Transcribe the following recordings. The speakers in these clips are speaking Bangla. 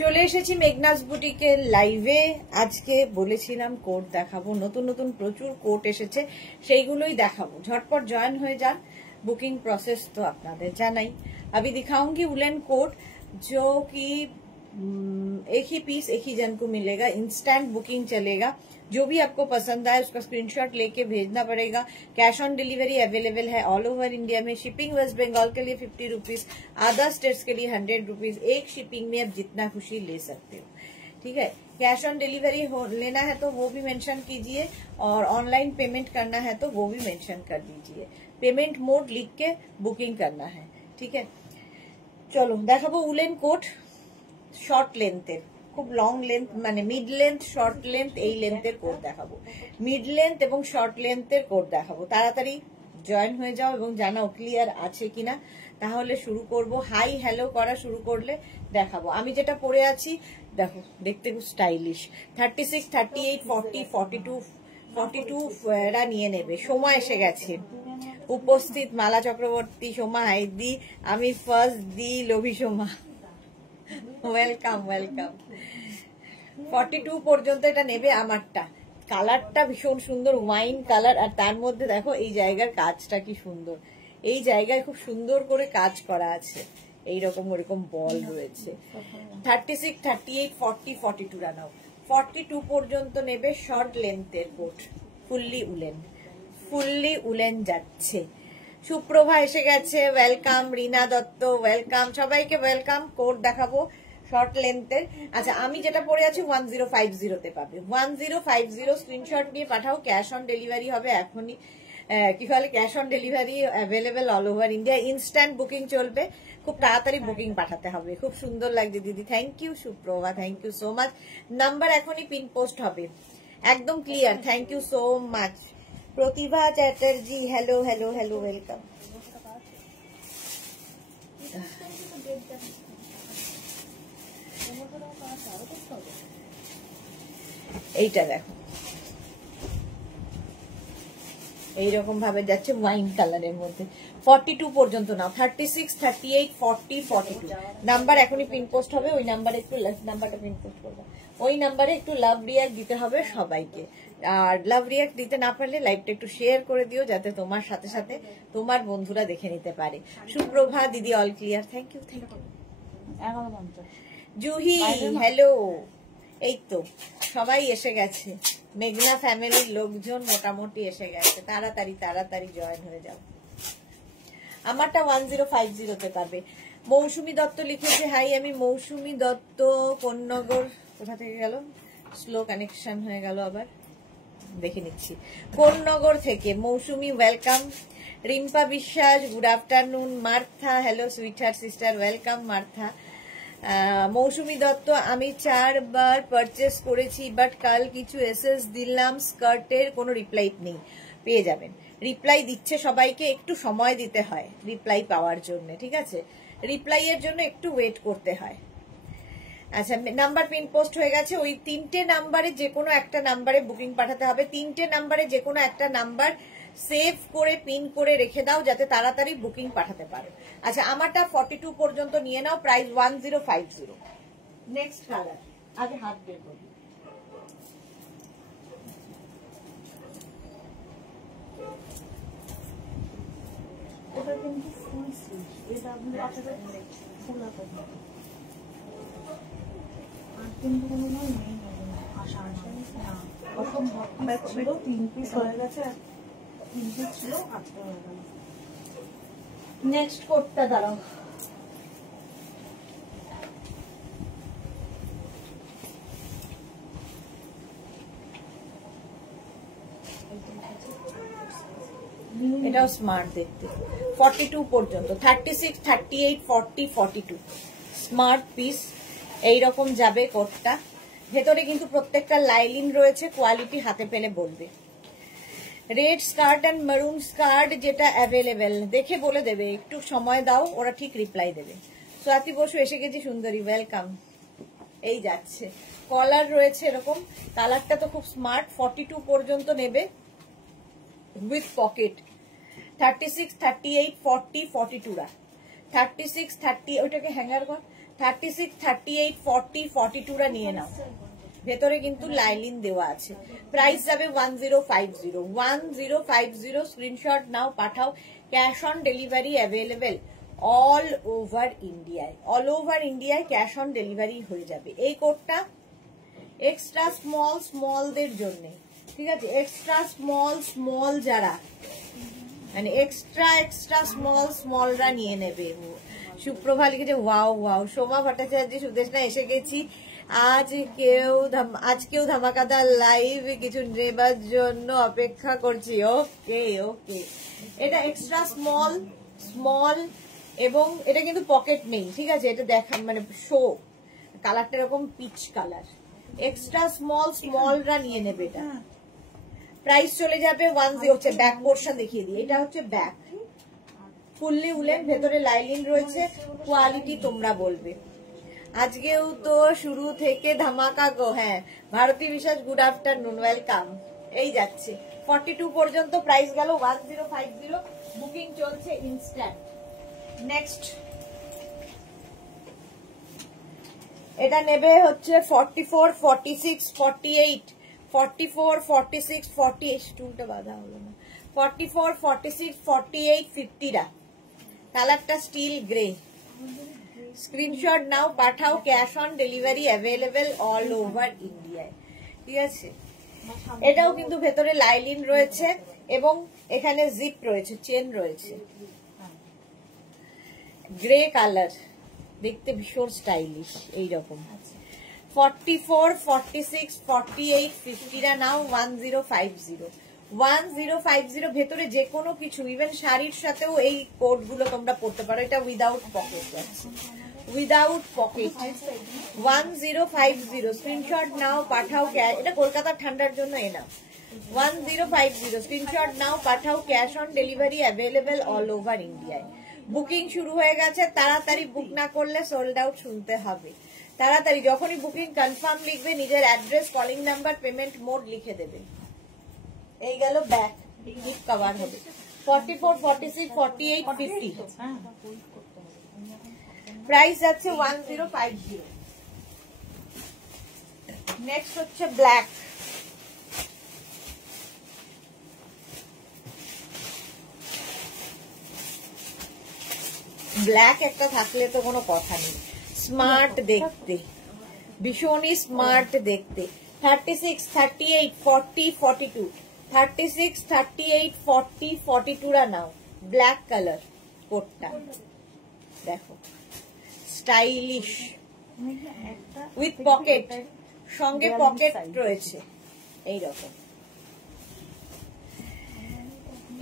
চলে এসেছি মেঘনাস বুটিকের লাইভে। আজকে বলেছিলাম কোট দেখাবো, নতুন নতুন প্রচুর কোট এসেছে, সেইগুলোই দেখাবো। ঝটপট জয়েন হয়ে যান। बुकिंग प्रोसेस तो आपनाদের জানাই। अभी दिखाऊंगी वुलन कोट जो कि एक ही पीस एक ही जन को मिलेगा, इंस्टेंट बुकिंग चलेगा। जो भी आपको पसंद आए उसका स्क्रीनशॉट लेके भेजना पड़ेगा। कैश ऑन डिलीवरी अवेलेबल है ऑल ओवर इंडिया में। शिपिंग वेस्ट बंगाल के लिए 50 रुपीज, अदर स्टेट्स के लिए 100 रुपीज। एक शिपिंग में आप जितना खुशी ले सकते हो, ठीक है। कैश ऑन डिलीवरी लेना है तो वो भी मेंशन कीजिए, और ऑनलाइन पेमेंट करना है तो वो भी मेंशन कर दीजिए। पेमेंट मोड लिख के बुकिंग करना है, ठीक है। चलो देखाबो उलेन कोट शॉर्ट लेंथेर, खूब लंग लेंथ माने मिड लेंथ शॉर्ट लेंथ এই লেন্থের কোট দেখাবো। মিড লেন্থ এবং শর্ট লেন্থের কোট দেখাবো। তাড়াতাড়ি জয়েন হয়ে যাও এবং জানাও ক্লিয়ার আছে কিনা, তাহলে শুরু করব। হাই হ্যালো করা শুরু করলে দেখাবো। আমি যেটা পরে আছি দেখো, দেখতে খুব স্টাইলিশ। 36, 38, 40, 42 এরা নিয়ে নেবে। সময় এসে গেছে। উপস্থিত মালা চক্রবর্তী, সোমা হাইদি, আমি ফার্স্ট দি, লোভী সোমা, ওয়েলকাম ওয়েলকাম। 42 পর্যন্ত এটা নেবে। আমারটা কালারটা ভীষণ সুন্দর, ওয়াইন কালার, আর তার মধ্যে দেখো এই জায়গার কাজটা কি সুন্দর। এই জায়গায় খুব সুন্দর করে কাজ করা আছে, এইরকম ওরকম বল রয়েছে। 36, 38, 40, 42 রানাও। 42 পর্যন্ত নেবে শর্ট লেন্থের কোট, ফুললি উলেন যাচ্ছে। সুপ্রভা এসে গেছে, ওয়েলকাম। রিনা দত্ত ওয়েলকাম, সবাইকে ওয়েলকাম। কোট দেখাবো শর্ট লেন্থের। আচ্ছা, আমি যেটা পরে আছি 1050 তে পাবে। 1050 স্ক্রিনশট নিয়ে পাঠাও। ক্যাশ অন ডেলিভারি হবে এখনই। কি বলে, cash on delivery available all over India. Instant booking চলবে, খুব তাড়াতাড়ি বুকিং পাঠাতে হবে। খুব সুন্দর লাগছে দিদি, thank you Suprabha, thank you so much. Number এখনই পিন পোস্ট হবে, একদম clear. Thank you so much. Pratibha Chatterjee, hello hello hello, welcome. এইটা দেখো, এইরকম ভাবে যাচ্ছে ওয়াইন কালারের মধ্যে। 42 পর্যন্ত নাও। 36, 38, 40, 42 নাম্বার এখনই পিন পোস্ট হবে। ওই নাম্বারে একটু নাম্বারটা পিন পোস্ট করবো। ওই নাম্বারে একটু লাভ রিয়াক্ট দিতে হবে সবাইকে। আর লাভ রিয়াক্ট দিতে না পারলে লাইভটা একটু শেয়ার করে দিও, যাতে তোমার সাথে সাথে তোমার বন্ধুরা দেখে নিতে পারে। সুপ্রভা দিদি all clear, thank you thank you. 11:50। Juhi hello. এই তো সবাই এসে গেছে, মেঘনা ফ্যামিলির লোকজন মোটামুটি এসে গেছে। তাড়াতাড়ি তাড়াতাড়ি জয়েন হয়ে যাও। আমারটা 1050 তে পাবে। মৌসুমী দত্ত লিখেছে হাই, আমি মৌসুমী দত্ত, কোন্নগর। কোথা থেকে গেল, স্লো কানেকশন হয়ে গেল আবার, দেখে নিচ্ছি। কোন্নগর থেকে মৌসুমী, welcome. Rimpa Biswas, good afternoon. Martha, hello sweetheart sister, welcome Martha. Mousumi Dutta, আমি 4 বার পারচেস করেছি, বাট কাল কিছু এসএস দিলাম, স্কার্টের কোনো রিপ্লাই নেই। পেয়ে যাবেন, রিপ্লাই দিচ্ছে সবাইকে, একটু সময় দিতে হয় রিপ্লাই পাওয়ার জন্য, ঠিক আছে। রিপ্লাই এর জন্য একটু ওয়েট করতে হয়। আচ্ছা, নাম্বার পিন পোস্ট হয়ে গেছে। ওই 3টে নাম্বারে যে কোনো একটা নাম্বারে বুকিং পাঠাতে হবে। 3টে নাম্বারে যে কোনো একটা নাম্বার সেভ করে পিন করে রেখে দাও, যাতে তাড়াতাড়ি বুকিং পাঠাতে পারো। আচ্ছা, আমারটা 42 পর্যন্ত নিয়ে নাও, প্রাইস 1050। নেক্সট কালার, আগে হাত বের করি। ওটা কিন্তু ফুল স্লিভ, এটা আপনি আপনাদের ফুল আতে আর কিন্তু কোনো নেই আশা না, অসম্ভব ছিল। 3 পিস হয়ে গেছে, 3 পিস ছিল, আজকে হয়ে গেল। নেক্সট কোটটা দাঁড়াও। এটাও স্মার্ট দেখতে। 42 পর্যন্ত, 36, 38, 40, 42 স্মার্ট পিস এইরকম যাবে কোটটা। ভেতরে কিন্তু প্রত্যেকটা লাইলিন রয়েছে, কোয়ালিটি হাতে পেলে বলবে। Red skirt and maroon skirt যেটা অ্যাভেলেবেল দেখে বলে দেবে, একটু সময় দাও, ওরা ঠিক রিপ্লাই দেবে। স্বাতি বসু এসে গেছি, সুন্দরী, ওয়েলকাম। এই যাচ্ছে, কলার রয়েছে এরকম, কালারটা তো খুব স্মার্ট। 42 পর্যন্ত নেবে উইথ পকেট। 36, 38, 40, 42 রা। 36, 30 ওইটাকে হ্যাঙ্গার কর। 36, 38, 40, 42রা নিয়ে নাও। ভেতরে কিন্তু লাইলিন দেওয়া আছে। প্রাইস যাবে 1050। 1050 স্ক্রিনশট নাও, পাঠাও। Cash on delivery available all over ইন্ডিয়ায়। অল ওভার ইন্ডিয়ায় ক্যাশ অন ডেলিভারি হয়ে যাবে। এই কোডটা এক্সট্রা স্মলদের জন্য, ঠিক আছে? এক্সট্রা স্মল যারা মানে এক্সট্রা স্মলরা নিয়ে নেবে। সুপ্রভা লিখেছে ওয়াও ওয়াও। সোমা ভট্টাচার্য, সুদেশনা এসে গেছি। আজকেও ধামাকাদার লাইভ, কিছু নেবার জন্য অপেক্ষা করছি। ওকে ওকে, এটা এক্সট্রা স্মল এবং এটা কিন্তু পকেট নেই, ঠিক আছে? এটা দেখা মানে শো কালারটা এরকম পিচ কালার। এক্সট্রা স্মলরা নিয়ে নেবে এটা। প্রাইস চলে যাবে 10। হচ্ছে ব্যাক পোর্শন দেখিয়ে দিই। এটা হচ্ছে ব্যাক, ফুললি উলেন, ভেতরে লাইলিন রয়েছে। কোয়ালিটি তোমরা বলবে। আজকেও তো শুরু থেকে ধামাকা গো। হ্যাঁ, ভারতী বিশ্বাস, গুড আফটারনুন, ওয়েলকাম। এই যাচ্ছে 42 পর্যন্ত প্রাইস গেল 1050। বুকিং চলছে ইনস্ট্যান্ট। নেক্সট এটা নেবে হচ্ছে 44, 46, 48, 44, 46, 48 টুলটা বাঁধা হলো না। 44, 46, 48, 50রা। কালারটা স্টিল গ্রে। স্ক্রিনশট নাও, পাঠাও। Cash on delivery available all over ইন্ডিয়ায়, ঠিক আছে? এটাও কিন্তু ভেতরে লাইলিন রয়েছে এবং এখানে জিপ রয়েছে, চেন রয়েছে। গ্রে কালার, দেখতে ভীষণ স্টাইলিশ এইরকম। 44, 46, 48, 50রা নাও 1050। 1050 ভেতরে যে কোনো কিছু, ইভেন শাড়ির সাথেও এই কোড গুলো তোমরা পড়তে পারো। এটা উইদাউট পকেট যাচ্ছে, উইদাউট পকেট। 1050 স্ক্রিনশট নাও, পাঠাও। এটা কলকাতার ঠান্ডার জন্য এনাফ। 1050 স্ক্রিনশট নাও, পাঠাও। Cash on delivery available all over ইন্ডিয়ায়। বুকিং শুরু হয়ে গেছে, তাড়াতাড়ি বুক না করলে সোল্ড আউট শুনতে হবে। তাড়াতাড়ি যখনই বুকিং কনফার্ম লিখবে, নিজের address, calling number, payment mode লিখে দেবে। এই গেল ব্যাক, হিপ কভার হবে। 44, 46, 48, 50 প্রাইস যাচ্ছে 1050। নেক্সট হচ্ছে ব্ল্যাক। ব্ল্যাক একটা থাকলে তো কোনো কথা নেই। স্মার্ট দেখতে, ভীষণই স্মার্ট দেখতে। 36, 38, 40, 42, 36, 38, 40, 42রা নাও। ব্ল্যাক কালার কোটটা দেখো, স্টাইলিশ উইথ পকেট, সঙ্গে পকেট রয়েছে এইরকম।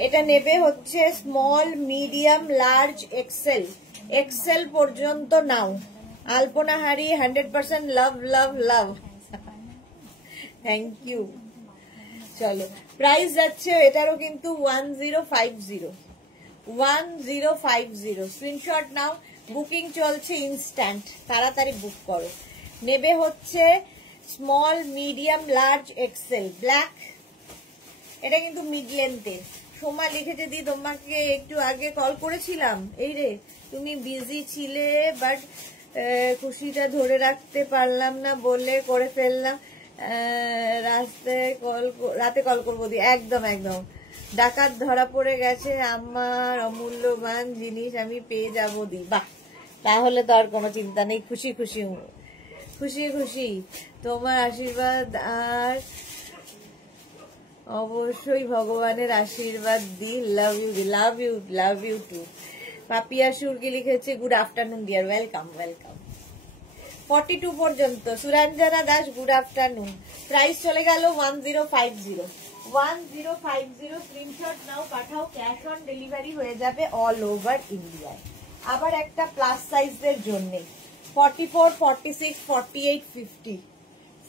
এটা নেবে হচ্ছে small, medium, large, XL. XL পর্যন্ত নাও। Alpana Hari 100% love love love, thank you. চলো, প্রাইস যাচ্ছে এটারও কিন্তু 1050। 1050 স্ক্রিনশট নাও, বুকিং চলছে ইনস্ট্যান্ট, তাড়াতাড়ি বুক করো। নেবে হচ্ছে small, medium, large, XL. Black, এটা কিন্তু মিড লেন্থের। সোমা লিখেছে দি তোমাকে একটু আগে কল করেছিলাম, এই রে তুমি বিজি ছিলে, বাট খুশিটা ধরে রাখতে পারলাম না বলে করে ফেললাম। রাতে কল করবো দি। একদম একদম, ডাকাত ধরা পড়ে গেছে, আমার অমূল্যবান জিনিস আমি পেয়ে যাবো দি। বাহ, তাহলে তো আর কোনো চিন্তা নেই। খুশি খুশি খুশি খুশি, তোমার আশীর্বাদ আর অবশ্যই ভগবানের আশীর্বাদ দি। লাভ ইউ দি, love you, love you too. Papiya Surki লিখেছে good afternoon dear, welcome welcome. 42 পর্যন্ত। Suranjana Das, good afternoon. Price চলে গেল 1050। 1050 স্ক্রিনশট নাও, পাঠাও। ক্যাশ অন ডেলিভারি হয়ে যাবে অল ওভার ইন্ডিয়ায়। আবার একটা প্লাস সাইজদের জন্য 44, 46, 48, 50,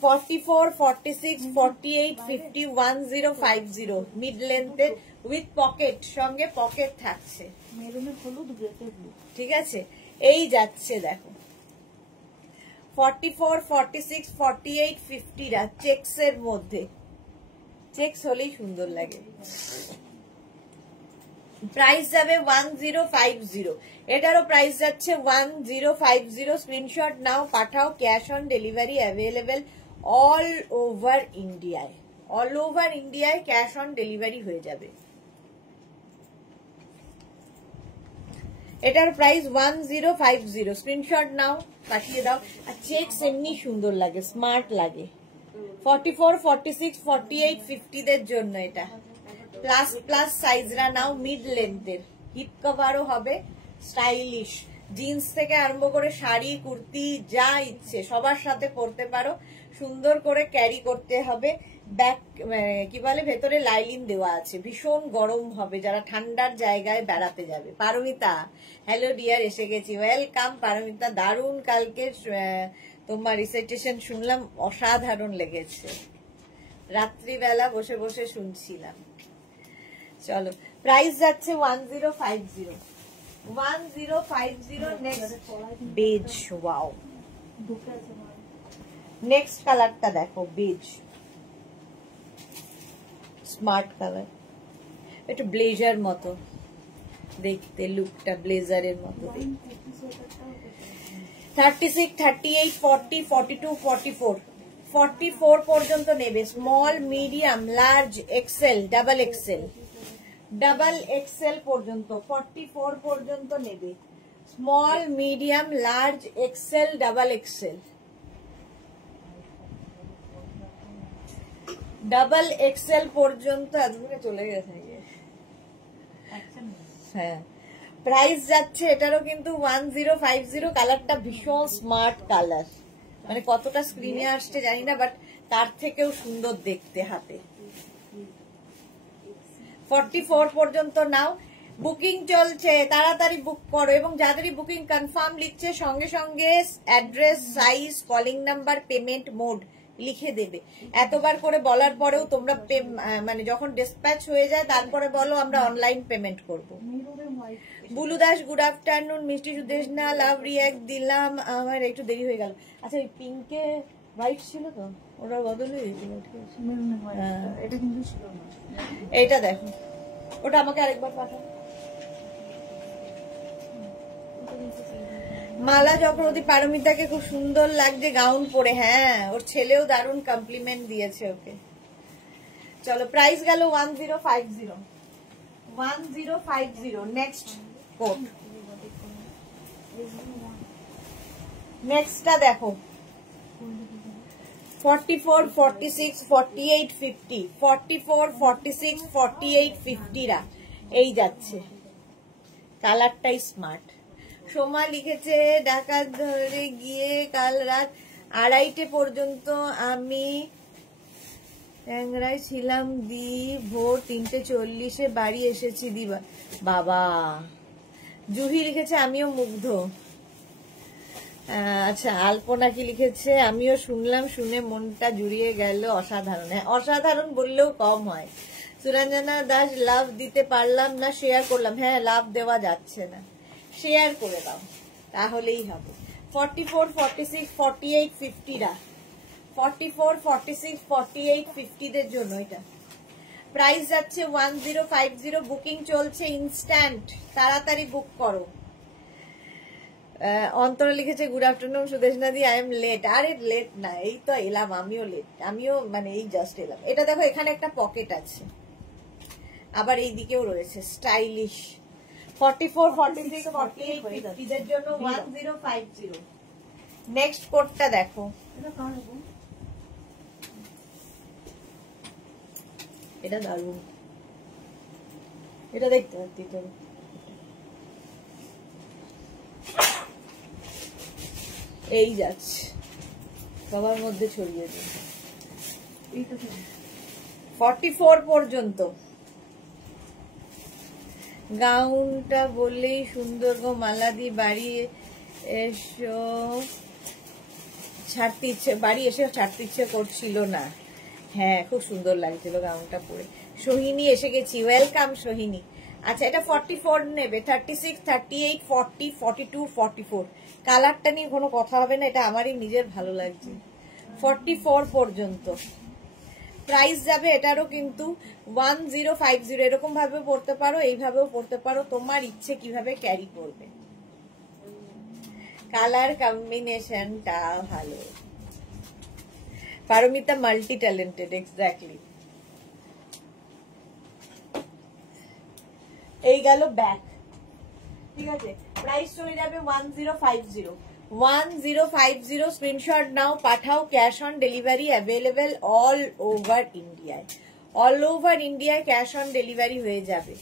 44, 46, 48, 50, 1050 মিড লেন্থের উইথ পকেট, সঙ্গে পকেট থাকছে। মেরুনের হলুদ, গ্রেতে ব্লু, ঠিক আছে? এই যাচ্ছে দেখো 44, 46, 48, 50রা চেক্স এর মধ্যে। চেক্স হলেই সুন্দর লাগে। প্রাইস যাবে 1050। এটারও প্রাইস যাচ্ছে 1050। স্ক্রিনশট নাও, পাঠাও। Cash on delivery available all over ইন্ডিয়ায়। অল ওভার ইন্ডিয়ায় ক্যাশ অন ডেলিভারি হয়ে যাবে। এটার প্রাইস 1050। স্ক্রিনশট নাও, পাঠিয়ে দাও। আর চেকস এমনি সুন্দর লাগে, স্মার্ট লাগে। 44, 46, 48, 50 দের জন্য এটা। প্লাস প্লাস সাইজরা নাও, মিড লেন্থের। হিপ কভারও হবে, স্টাইলিশ। জিন্স থেকে আরম্ভ করে শাড়ি, কুর্তি, যা ইচ্ছে সবার সাথে পরতে পারো। সুন্দর করে ক্যারি করতে হবে। ব্যাক কি বলে, ভেতরে লাইলিন দেওয়া আছে। ভীষণ গরম হবে যারা ঠান্ডার জায়গায় বেড়াতে যাবে। পারমিতা, হ্যালো ডিয়ার, এসে গেছি। ওয়েলকাম পারমিতা। দারুণ কালকে তোমার রিসাইটেশন শুনলাম, অসাধারণ লেগেছে। রাত্রিবেলা বসে বসে শুনছিলাম। চলো, প্রাইস যাচ্ছে 1050। 1050। Next base. ওয়াও, নেক্সট কালারটা দেখো, বেজ স্মার্ট কালার। একটু ব্লেজার মতো দেখতে, লুকটা ব্লেজারের মতো দেখতে। 36, 38, 40, 42, 44, 44 পর্যন্ত নেবে। Small, medium, large, XL, double XL. Double XL পর্যন্ত 44 পর্যন্ত নেবে। Small, medium, large, XL, double XL. Double XL পর্যন্ত আজকে চলে গেছে। হ্যাঁ, প্রাইস যাচ্ছে এটারও কিন্তু 1050। কালারটা ভীষণ স্মার্ট কালার, মানে কতটা স্ক্রিনে আসছে জানি না, বাট তার থেকেও সুন্দর দেখতে হাতে। 44 পর্যন্ত নাও। বুকিং চলছে, তাড়াতাড়ি বুক করো। এবং যাদেরই বুকিং কনফার্ম লিখছে সঙ্গে সঙ্গে address, size, calling number, payment mode লিখে দেবে। এতবার করে বলার পরেও তোমরা মানে যখন ডিসপ্যাচ হয়ে যায় তারপরে বলো আমরা অনলাইন পেমেন্ট করব। Bulu Das, good afternoon. মিষ্টি সুদেশনা, লাভ রিয়াক্ট দিলাম। আমার একটু দেরি হয়ে গেল। আচ্ছা, এই পিঙ্কে হোয়াইট ছিল তো, ওটার বদলে এটা কিন্তু ছিল না। এইটা দেখো, ওটা আমাকে আরেকবার পাঠাও। মালা চক্রবর্তী, পারমিতাকে খুব সুন্দর লাগছে গাউন পরে। হ্যাঁ, ওর ছেলেও দারুণ কমপ্লিমেন্ট দিয়েছে ওকে। চলো, প্রাইস গেল 1050। 1050। নেক্সট কোট, নেক্সটটা দেখো। 44, 46, 48, 50, 44, 46, 48, 50 রা এই যাচ্ছে। কালারটাই স্মার্ট। সোমা লিখেছে, ঢাকা ধরে গিয়ে কাল রাত 2:30 পর্যন্ত আমি ট্যাংরায় ছিলাম, দি ভোর 3:40 বাড়ি এসেছি। দিবা বাবা। জুহি লিখেছে, আমিও মুগ্ধ। আচ্ছা, আলপনা কি লিখেছে, আমিও শুনলাম, শুনে মনটা জুড়িয়ে গেল। অসাধারণ। হ্যাঁ, অসাধারণ বললেও কম হয়। সুরঞ্জনা দাস, লাভ দিতে পারলাম না, শেয়ার করলাম। হ্যাঁ, লাভ দেওয়া যাচ্ছে না, শেয়ার করে দাও তাহলেই হবে। 44, 46, 48, 50 রা। 44, 46, 48, 50 দের জন্য এটা। প্রাইস যাচ্ছে 1050। বুকিং চলছে ইনস্ট্যান্ট, তাড়াতাড়ি বুক করো। অন্তরা লিখেছে, গুড আফটারনুন সুদেশনা দি, আই এম লেট। আরে লেট না, এই তো এলাম, আমিও লেট। আমিও মানে এই জাস্ট এলাম। এটা দেখো, এখানে একটা পকেট আছে, আবার এই দিকেও রয়েছে, স্টাইলিশ। 44, 46, 48, 50 দের জন্য 1050। নেক্সট কোডটা দেখো। এটা দারুণ, এটা দেখতে পাচ্ছি তো। এই যাচ্ছে, সবার মধ্যে ছড়িয়ে দিন। 44 পর্যন্ত। গাউনটা বললেই সুন্দর গো মালাদি, বাড়ি এসো ছাড়তে ইচ্ছে, বাড়ি এসে ছাড়তে ইচ্ছে করছিল না। হ্যাঁ, খুব সুন্দর লাগছিল গাউনটা পরে। সোহিনী এসে গেছি, ওয়েলকাম সোহিনী। আচ্ছা, এটা 44 নেবে। 36, 38, 40, 42, 44। কালারটা নিয়ে কোনো কথা হবে না, এটা আমারই নিজের ভালো লাগছে। 44 পর্যন্ত প্রাইস যাবে এটারও কিন্তু 1050। এরকম ভাবে পড়তে পারো, এইভাবেও পড়তে পারো, তোমার ইচ্ছে কিভাবে ক্যারি করবে। কালার কম্বিনেশনটা ভালো। Paramita multi talented, exactly. এই গেল ব্যাক, ঠিক আছে। প্রাইস চলে যাবে 1050। 1050 স্ক্রিনশট নাও, পাঠাও। Cash on delivery available all over ইন্ডিয়ায়। অল ওভার ইন্ডিয়ায় ক্যাশ অন ডেলিভারি হয়ে যাবে।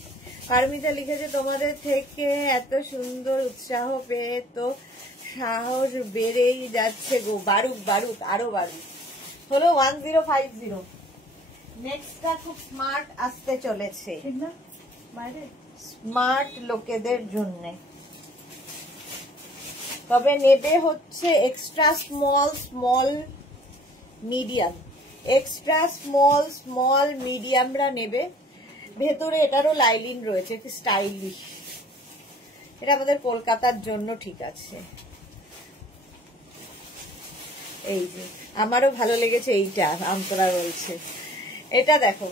পারমিতা লিখেছে তোমাদের থেকে এত সুন্দর উৎসাহ পেয়ে তো সাহস বেড়েই যাচ্ছে গো। বারুক বারুক, আরো বারুক। হলো 1050। নেক্সটটা খুব স্মার্ট আসতে চলেছে, স্মার্ট লোকেদের জন্য। তবে নেবে হচ্ছে extra small small medium. Extra small small মিডিয়ামরা নেবে। ভেতরে এটারও লাইলিন রয়েছে, একটু স্টাইলিশ। এটা আমাদের কলকাতার জন্য ঠিক আছে। এই যে আমারও ভালো লেগেছে এইটা, আমতলা রয়েছে। এটা দেখো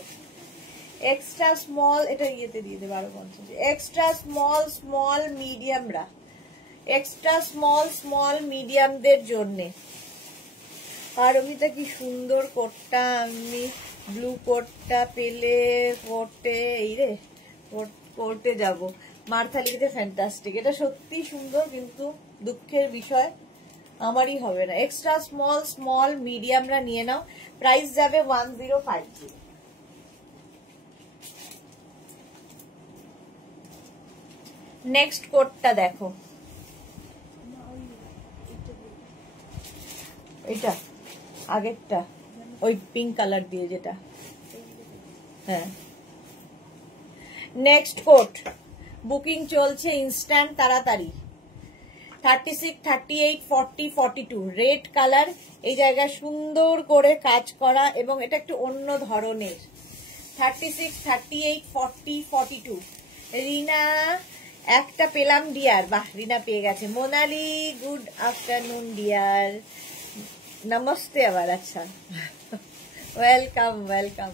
এক্সট্রা স্মল, এটা ইয়েতে দিয়ে দেবে 1250। এক্সট্রা স্মল স্মল মিডিয়ামরা, এক্সট্রা স্মল স্মল মিডিয়ামদের জন্যে। পারমিতা কি সুন্দর কোটটা, আমি ব্লু কোটটা পেলে কোটে এই রে কোটে যাব। মার্থা লিখেছে ফ্যান্টাস্টিক। এটা সত্যি সুন্দর, কিন্তু দুঃখের বিষয় আমারই হবে না। এক্সট্রা স্মল স্মল মিডিয়ামরা নিয়ে নাও। প্রাইস যাবে 1050। নেক্সট কোটটা দেখো, এটা আগেরটা ওই পিঙ্ক কালার দিয়ে যেটা। হ্যাঁ, নেক্সট কোট বুকিং চলছে ইনস্ট্যান্ট, তাড়াতাড়ি। 36, 38, 40, 42 রেড কালার। এই জায়গায় সুন্দর করে কাজ করা এবং এটা একটু অন্য ধরনের। 36, 38, 40, 42। রিনা একটা পেলাম ডিয়ার। বাহ, রিনা পেয়ে গেছে। মোনালি গুড আফটারনুন ডিয়ার, নমস্তে আবার। আচ্ছা, ওয়েলকাম ওয়েলকাম।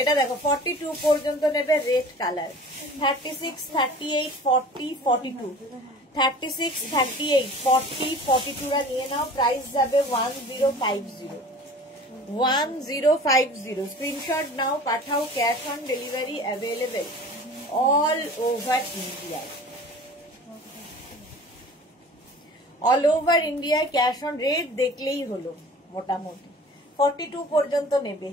এটা দেখো 42 পর্যন্ত নেবে, রেড কালার। 36, 38, 40, 42। 36, 38, 40, 42 রা নিয়ে নাও। প্রাইস যাবে 1050। 1050 স্ক্রিনশট নাও, পাঠাও। Cash on delivery available all over India. All over ইন্ডিয়ায় ক্যাশ অন, রেট দেখলেই হলো মোটামুটি। 42 পর্যন্ত নেবে,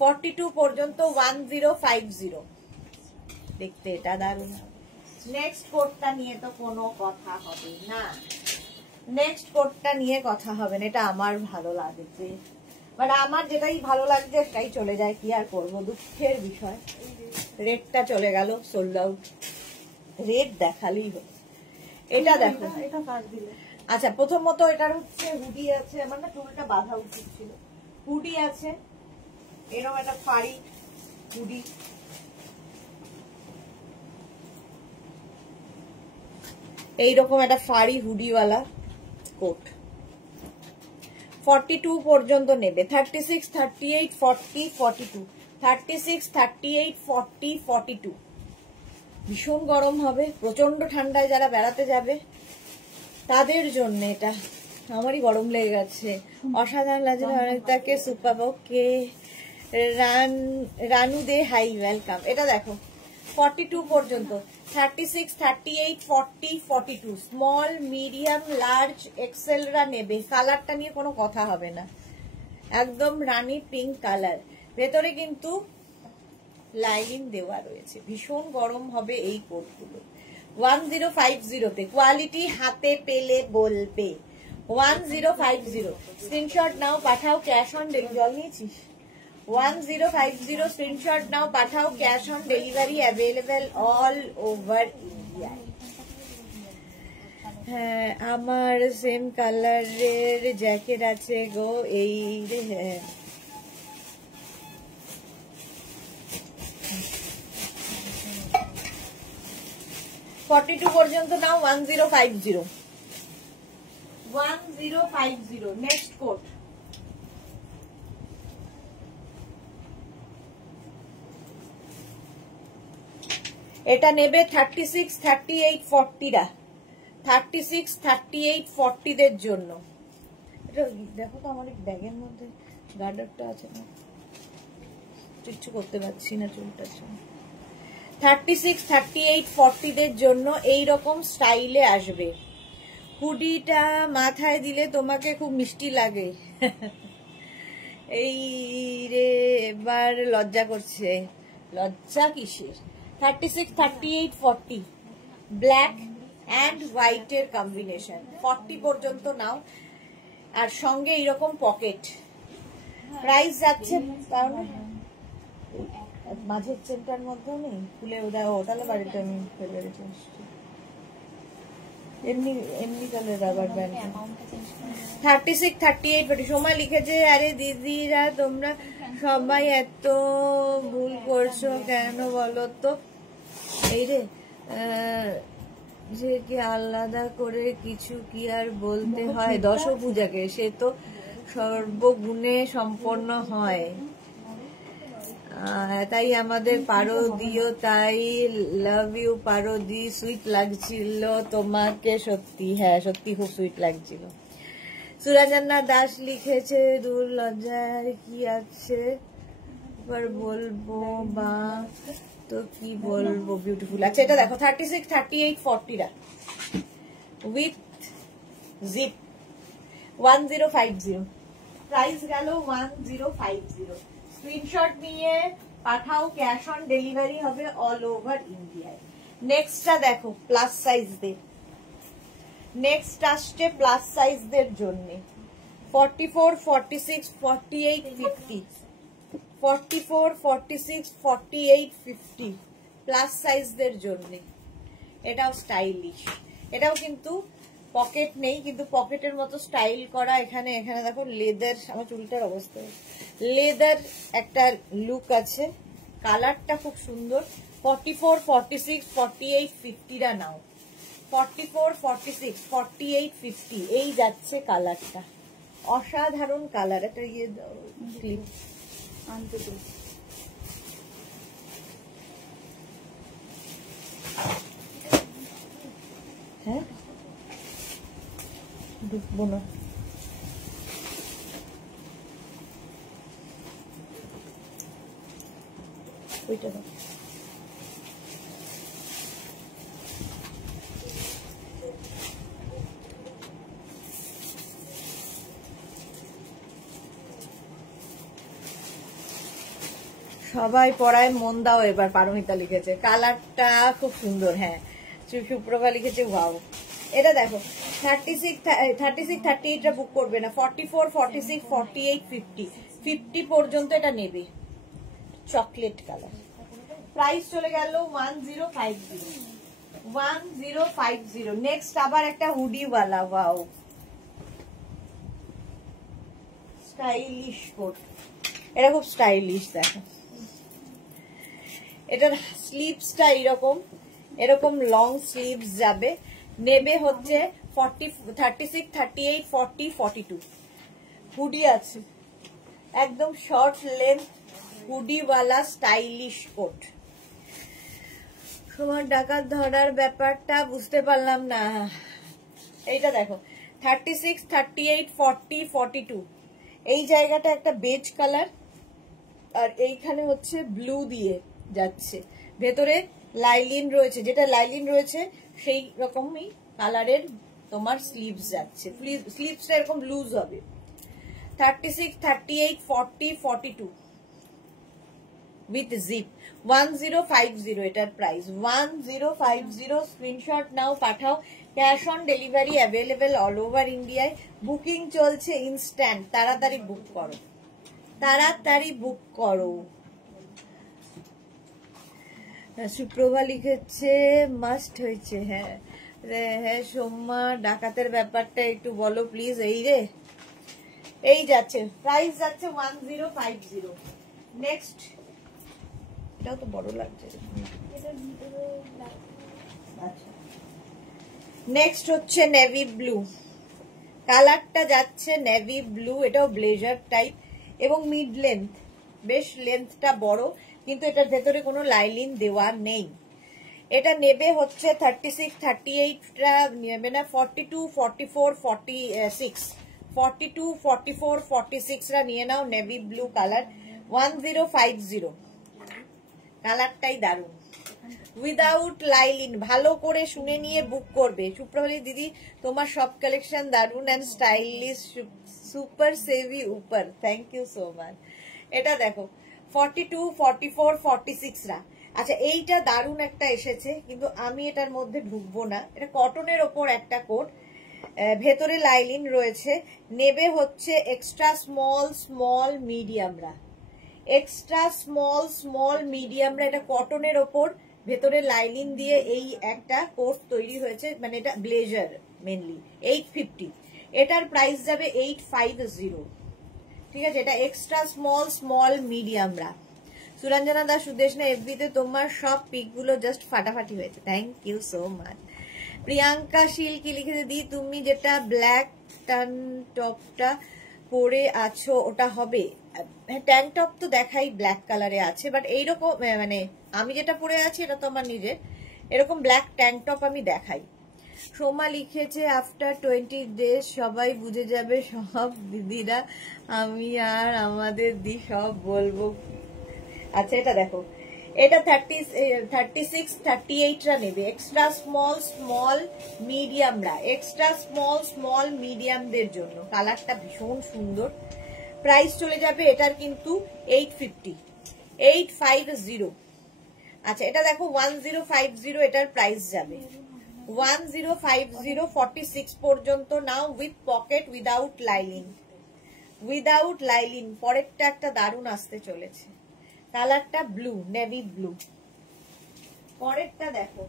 42 পর্যন্ত 1050। দেখতে এটা দারুণ। নেক্সট কোডটা নিয়ে তো কোনো কথা হবে না, নেক্সট কোডটা নিয়ে কথা হবে না। এটা আমার ভালো লাগছে, বাট আমার যেটাই ভালো লাগছে সেটাই চলে যায়, কি আর করবো, দুঃখের বিষয়। রেটটা চলে গেল, সোল্ড আউট। রেট দেখালেই হলো। এটা দেখো, এটা কাজ দিলে। আচ্ছা, প্রথমত এটার হচ্ছে হুডি আছে। আমার না চুলটা বাঁধা উচিত ছিল। হুডি আছে, এরকম একটা ফাড়ি হুডি। এইরকম একটা ফাড়ি হুডিওয়ালা কোট। 42 পর্যন্ত নেবে। 36, 38, 40, 42। 36, 38, 40, 42। ভীষণ গরম হবে, প্রচন্ড ঠান্ডায় যারা বেড়াতে যাবে তাদের জন্য এটা। আমারই গরম লেগে গেছে। অসাধারণ লাগছে অনেকটাকে। সুপার। ওকে, রানু দে হাই, ওয়েলকাম। এটা দেখো 42 পর্যন্ত। 36, 38, 40, 42 স্মল মিডিয়াম লার্জ এক্সেল রা নেবে। কালারটা নিয়ে কোনো কথা হবে না, একদম রানী পিঙ্ক কালার। ভেতরে কিন্তু লাইনিং দেওয়া রয়েছে। ভীষণ গরম হবে এই কোটগুলো। 1050 কোয়ালিটি হাতে পেলে বলবে। 1050 স্ক্রিনশট নাও, পাঠাও। Cash on delivery. জল নিয়েছিস? 1050 স্ক্রিনশট নাও, পাঠাও। Cash on delivery available all over India. হ্যাঁ, আমার সেম কালারের জ্যাকেট আছে গো। এই রে, হ্যাঁ, $42 পর্যন্ত নাও। 1050। 1050 নেক্সট কোট। এটা নেবে 36, 38, 40 রা। 36, 38, 40 দের জন্য। এটা দেখো তো আমার ব্যাগের মধ্যে গার্ডারটা আছে না, কিচ্ছু করতে পারছি না চুলটার জন্য। 36, 38, 40 দের জন্য এইরকম স্টাইলে আসবে। হুডিটা মাথায় দিলে তোমাকে খুব মিষ্টি লাগে। এই রে এবার লজ্জা করছে, লজ্জা কিসের। 36, 38, 40 ব্ল্যাক অ্যান্ড হোয়াইটের কম্বিনেশন। 40 পর্যন্ত নাও, আর সঙ্গে এইরকম পকেট। প্রাইস যাচ্ছে তাহলে মাঝের চেনটার মধ্যেও নেই খুলে দাও, তাহলে বাড়িটা আমি ফেলে রেখে আসছি। এমনি এমনি তাহলে রাবার ব্যান্ড। 36, 38, 40 সময় লিখেছে, আরে দিদিরা তোমরা সবাই এত ভুল করছো কেন বলো তো? এই রে যে কি আলাদা করে কিছু কি আর বলতে হয় দশভুজাকে, সে তো সর্বগুণে সম্পন্ন হয়। তাই আমাদের পারদিও, তাই লাভ ইউ পারদি। সুইট লাগছিল তোমাকে সত্যি, হ্যাঁ সত্যি খুব সুইট লাগছিল। সুরাজান্না দাস লিখেছে, দূর লজ্জার কি আছে এবার বলবো বা তো কি বলবো, বিউটিফুল। আচ্ছা এটা দেখো 36, 38, 40 রা উইথ জিপ 1050, প্রাইস গেল 1050। স্ক্রিনশট নিয়ে পাঠাও, ক্যাশ অন ডেলিভারি হবে অল ওভার ইন্ডিয়ায়। নেক্সটটা দেখো প্লাস সাইজদের, নেক্সট আসছে প্লাস সাইজদের জন্য 44, 46, 48, 50, 44, 46, 48, 50 প্লাস সাইজদের জন্য। এটাও স্টাইলিশ, এটাও কিন্তু পকেট নেই, কিন্তু পকেটের মতো স্টাইল করা। এখানে এখানে দেখো লেদার, আমার চুলটার অবস্থা, লেদার একটা লুক আছে, কালারটা খুব সুন্দর। 44, 46, 48, 50 রা নাও। 44, 46, 48, 50 এই যাচ্ছে কালারটা, অসাধারণ কালার। একটা ইয়ে ক্লিপ আনতে তো, হ্যাঁ ঢুকবো না। ওইটা দাও। সবাই পড়ায় মন দাও এবার, পারমিতা লিখেছে কালারটা খুব সুন্দর। হ্যাঁ সুপ্রভা লিখেছে ওয়াও। এটা দেখো 36, 38 টা বুক করবে না, 44, 46, 48, 50 50 পর্যন্ত এটা নেবে, চকলেট কালার। প্রাইস চলে গেল 1050, 1050। নেক্সট আবার একটা হুডি ওয়ালা, ওয়াও স্টাইলিশ কোট, এটা খুব স্টাইলিশ। দেখো এটার স্লিভসটা এরকম, এরকম লং স্লিভস যাবে। নেবে হচ্ছে 36, 38, 40, 42 হুডি আছে, একদম শর্ট লেন্থ হুডিওয়ালা স্টাইলিশ কোট। তোমার ডাকাত ধরার ব্যাপারটা বুঝতে পারলাম না। এইটা দেখো 36, 38, 40, 42 এই জায়গাটা একটা বেজ কালার, আর এইখানে হচ্ছে ব্লু দিয়ে যাচ্ছে, ভেতরে লাইলিন রয়েছে, যেটা লাইলিন রয়েছে সেই রকমই কালারের তোমার স্লিভস যাচ্ছে, স্লিভসটা এরকম লুজ হবে। 36, 38, 40, 42 উইথ জিপ 1050 এটার প্রাইস 1050। স্ক্রিনশট নাও, পাঠাও, cash on delivery available all over ইন্ডিয়ায়। বুকিং চলছে ইনস্ট্যান্ট, তাড়াতাড়ি বুক করো, তাড়াতাড়ি বুক করো। সুপ্রভা লিখেছে মাস্ট হয়েছে। হ্যাঁ হ্যাঁ সোম্মা, ডাকাতের ব্যাপারটা একটু বলো প্লিজ। এই রে এই যাচ্ছে, প্রাইস যাচ্ছে 1050। নেক্সট, এটাও তো বড় লাগছে। নেক্সট হচ্ছে নেভি ব্লু, কালারটা যাচ্ছে নেভি ব্লু, এটাও ব্লেজার টাইপ এবং মিড লেন্থ, বেশ লেন্থটা বড়, কিন্তু এটার ভেতরে কোনো লাইলিন দেওয়া নেই। এটা নেবে হচ্ছে 36, 38টা নেবে না, 42, 44, 46, 42, 44, 46রা নিয়ে নাও। নেভি ব্লু কালার 1050, কালারটাই দারুন। উইদাউট লাইলিন, ভালো করে শুনে নিয়ে বুক করবে। সুপ্রভালি দিদি তোমার সব কালেকশন দারুন অ্যান্ড স্টাইলিশ, সুপার সেভি উপর, থ্যাংক ইউ সো মাচ। এটা দেখো 42, 44, 46রা। আচ্ছা এইটা দারুন একটা এসেছে, কিন্তু আমি এটার মধ্যে ঢুকবো না। এটা কটনের ওপর একটা কোট, ভেতরে লাইলিন রয়েছে। নেবে হচ্ছে এক্সট্রা স্মল স্মল মিডিয়ামরা, এক্সট্রা স্মল স্মল মিডিয়ামরা। এটা কটনের ওপর ভেতরে লাইলিন দিয়ে এই একটা কোট তৈরি হয়েছে, মানে এটা ব্লেজার মেনলি। 850, এটার প্রাইস যাবে 850। ঠিক আছে, এটা এক্সট্রা স্মল স্মল মিডিয়ামরা। সুরঞ্জনা দাস সুদেশনা এফবিতে তোমার সব পিক গুলো জাস্ট ফাটাফাটি হয়েছে, thank you so much. Priyanka Sheel কি লিখেছে, দি তুমি যেটা ব্ল্যাক ট্যান টপটা পরে আছো ওটা হবে? ট্যাঙ্ক টপ তো দেখাই ব্ল্যাক কালারে আছে, বাট এইরকম মানে আমি যেটা পরে আছি এটা তো আমার নিজের, এরকম ব্ল্যাক ট্যাঙ্ক টপ আমি দেখাই। সোমা লিখেছে আফটার 20 days সবাই বুঝে যাবে, সব দিদিরা আমি আর আমাদের দি সব বলবো। আচ্ছা এটা দেখো, এটা 36, 38রা নেবে, এক্সট্রা স্মল স্মল মিডিয়ামরা, এক্সট্রা স্মল স্মল মিডিয়ামদের জন্য। কালারটা ভীষণ সুন্দর। প্রাইস চলে যাবে এটার কিন্তু 850, 850। আচ্ছা এটা দেখো 1050, এটার প্রাইস যাবে 1050, 46 পর্যন্ত নাও, with pocket, without lining, without lining. পরেরটা একটা দারুণ আসতে চলেছে, কালারটা ব্লু, নেভি ব্লু। পরেরটা দেখো,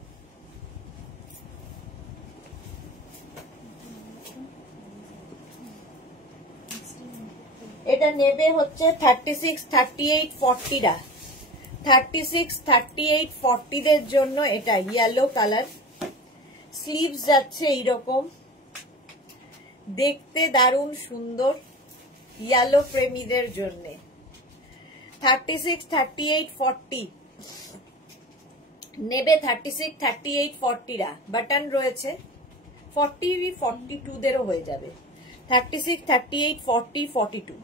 এটা নেবে হচ্ছে 36, 38, 40রা, 36, 38, 40দের জন্য। এটা ইয়েলো কালার, স্লিভস যাচ্ছে এইরকম, দেখতে দারুণ সুন্দর, ইয়েলো প্রেমীদের জন্য। 36, 38, 40 নেবে, 36, 38, 40রা। বাটন রয়েছে, 40, 42দেরও হয়ে যাবে। 36, 38, 40, 42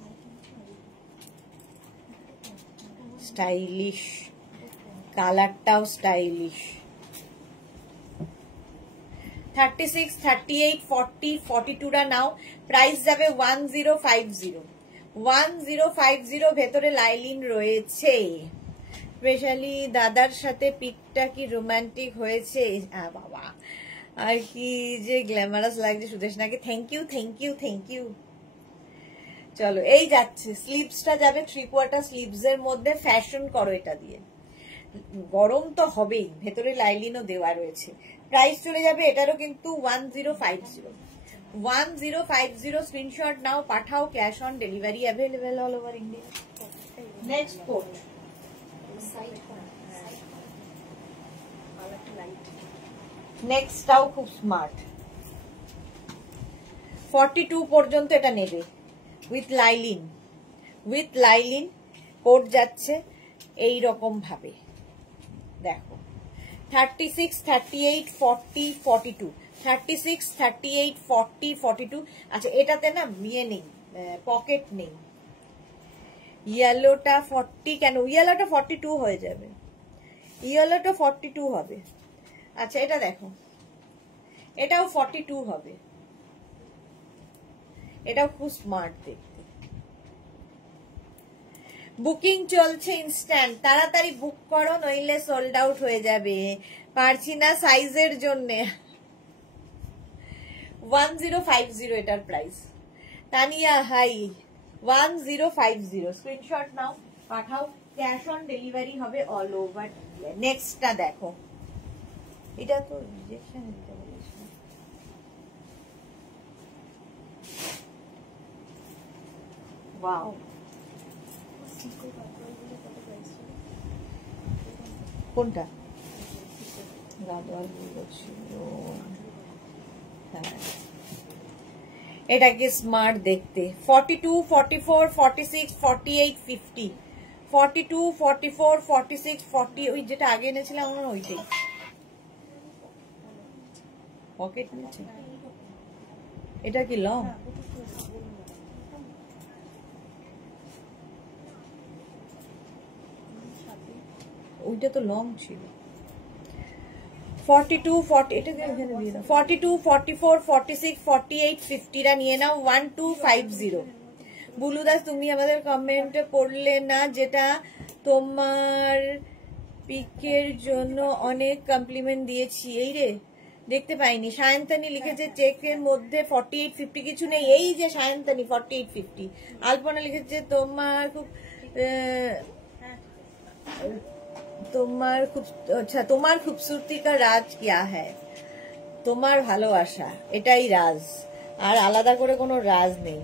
স্টাইলিশ, কালারটাও স্টাইলিশ। 36, 38, 40, 42রা নাও, প্রাইস যাবে 1050, 1050। ভেতরে লাইলিন রয়েছে। স্পেশালি দাদার সাথে পিকটা কি রোমান্টিক হয়েছে? বাবা আর কি যে গ্ল্যামারাস লাগছে সুদেশনাকে, thank you thank you thank you. চলো এই যাচ্ছে, স্লিভসটা যাবে 3/4 স্লিভস এর মধ্যে। ফ্যাশন করো এটা দিয়ে, গরম তো হবেই, ভেতরে লাইলিনও দেওয়া রয়েছে। প্রাইস চলে যাবে এটারও কিন্তু 1050, 1050। স্ক্রিনশট নাও, পাঠাও, cash on delivery available all over India. Next coat, নেক্সটটাও খুব স্মার্ট। 42 পর্যন্ত এটা নেবে, with lining, with lining coat যাচ্ছে এই রকম ভাবে। দেখো 36, 38, 40, 42, 36, 38, 40, 42। আচ্ছা এটাতে না ইয়ে নেই, পকেট নেই। ইয়েলোটা 40 কেন, ইয়েলোটা 42 হয়ে যাবে, ইয়েলোটা 42 হবে। আচ্ছা এটা দেখো, এটাও 42 হবে, এটাও খুব স্মার্ট দেখতে। বুকিং চলছে ইনস্ট্যান্ট, তাড়াতাড়ি বুক করো নইলে সোল্ড আউট হয়ে যাবে, পারছি না সাইজের জন্য। 1050 এটার প্রাইস। তানিয়া হাই, 1050। স্ক্রিনশট নাও, পাঠাও, ক্যাশ অন ডেলিভারি হবে অল ওভার। নেক্সটটা দেখো, এটা তো রিজেকশন দিতে বলেছে। ওয়াও, কোনটা? এটাকে স্মার্ট দেখতে। 42, 44, 46, 48, 50, 42, 44, 46, 40, ওই যেটা আগে এনেছিলাম আমরা ওইটাই। পকেট নিচে, এটা কি লং? ওইটা তো লং ছিল। 42, 40, এটাকে এখানে দিয়ে দাও। 42, 44, 46, 48, 50 টা নিয়ে নাও। 1250। বুলু দাস, তুমি আমাদের কমেন্টে পড়লে না, যেটা তোমার পিকের জন্য অনেক কমপ্লিমেন্ট দিয়েছি। এই রে, দেখতে পাইনি। সায়ন্তানি লিখেছে চেকের মধ্যে 48, 50 কিছু নেই। এই যে সায়ন্তানি 48, 50। আলপনা লিখেছে তোমার খুব আচ্ছা, তোমার খুবসুরতি কা রাজ কিয়া হ্যায়? তোমার ভালোবাসা, এটাই রাজ, আর আলাদা করে কোনো রাজ নেই।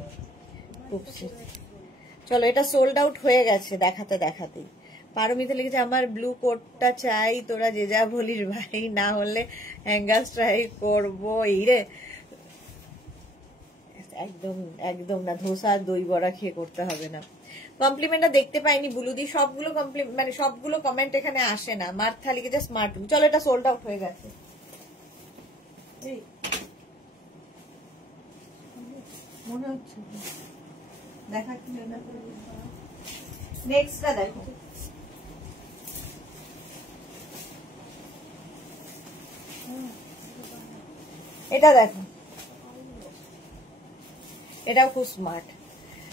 খুবসুরতি। চলো, এটা সোল্ড আউট হয়ে গেছে দেখাতে দেখাতেই। পারমিতা লিখেছে আমার ব্লু কোটটা চাই, তোরা যে যা বলিস ভাই, না হলে হ্যাঙ্গার স্ট্রাইক করবো। এই রে, একদম একদম না, ধোসা দই বড়া খেয়ে করতে হবে না। কমপ্লিমেন্টটা দেখতে পাইনি বুলুদি, সবগুলো কমপ্লিমেন্ট মানে সবগুলো কমেন্ট এখানে আসে না। মার্থা লিখেছে স্মার্ট। চলো, এটা সোল্ড আউট হয়ে গেছে। মনে হচ্ছে দেখা কি নেক্সটটা দেখো। এটা দেখো, এটাও খুব স্মার্ট।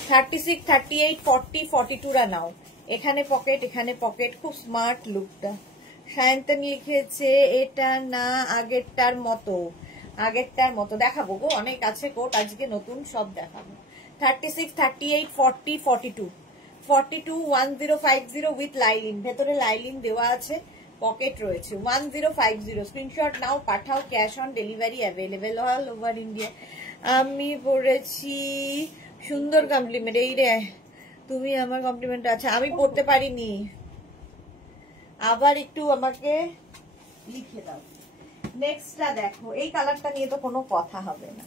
36, 38, 40, 42 রা নাও। এখানে পকেট, এখানে পকেট, খুব স্মার্ট লুকটা। সায়ন্তনী লিখেছে এটা না আগেরটার মতো। আগেরটার মতো দেখাবো গো, অনেক আছে কোট, আজকে নতুন সব দেখাবো। 36, 38, 40, 42, 42, 1050 উইথ লাইলিন, ভেতরে লাইলিন দেওয়া আছে, পকেট রয়েছে। 1050 স্ক্রিনশট নাও, পাঠাও, cash on delivery available all over India. আমি পড়েছি, সুন্দর কমপ্লিমেন্ট। এই রে, তুমি আমার কমপ্লিমেন্ট আছে, আমি পড়তে পারিনি, আবার একটু আমাকে লিখে দাও। নেক্সটটা দেখো, এই কালারটা নিয়ে তো কোনো কথা হবে না,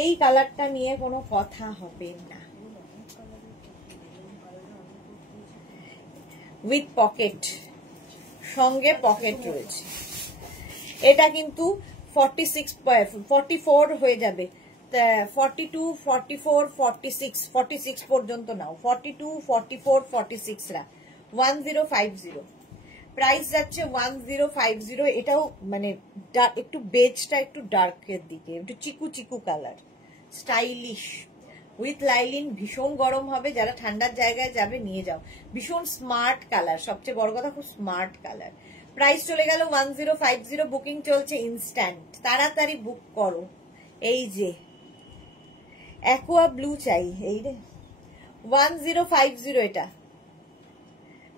এই কালারটা নিয়ে কোনো কথা হবে না। উইথ পকেট, সঙ্গে পকেট রয়েছে। এটা কিন্তু 46, 44 হয়ে যাবে। 42, 44, 46, 46 পর্যন্ত নাও। 42, 44, 46 রা 1050। প্রাইস যাচ্ছে 1050। এটাও মানে একটু বেজটা একটু ডার্কের দিকে, একটু চিকু চিকু কালার, স্টাইলিশ উইথ লাইলিন। ভীষণ গরম হবে, যারা ঠান্ডার জায়গায় যাবে নিয়ে যাও। ভীষণ স্মার্ট কালার, সবচেয়ে বড় কথা খুব স্মার্ট কালার। প্রাইস চলে গেল 1050। বুকিং চলছে ইনস্ট্যান্ট, তাড়াতাড়ি বুক করো। এই যে অ্যাকোয়া ব্লু চাই, এই রে 1050। এটা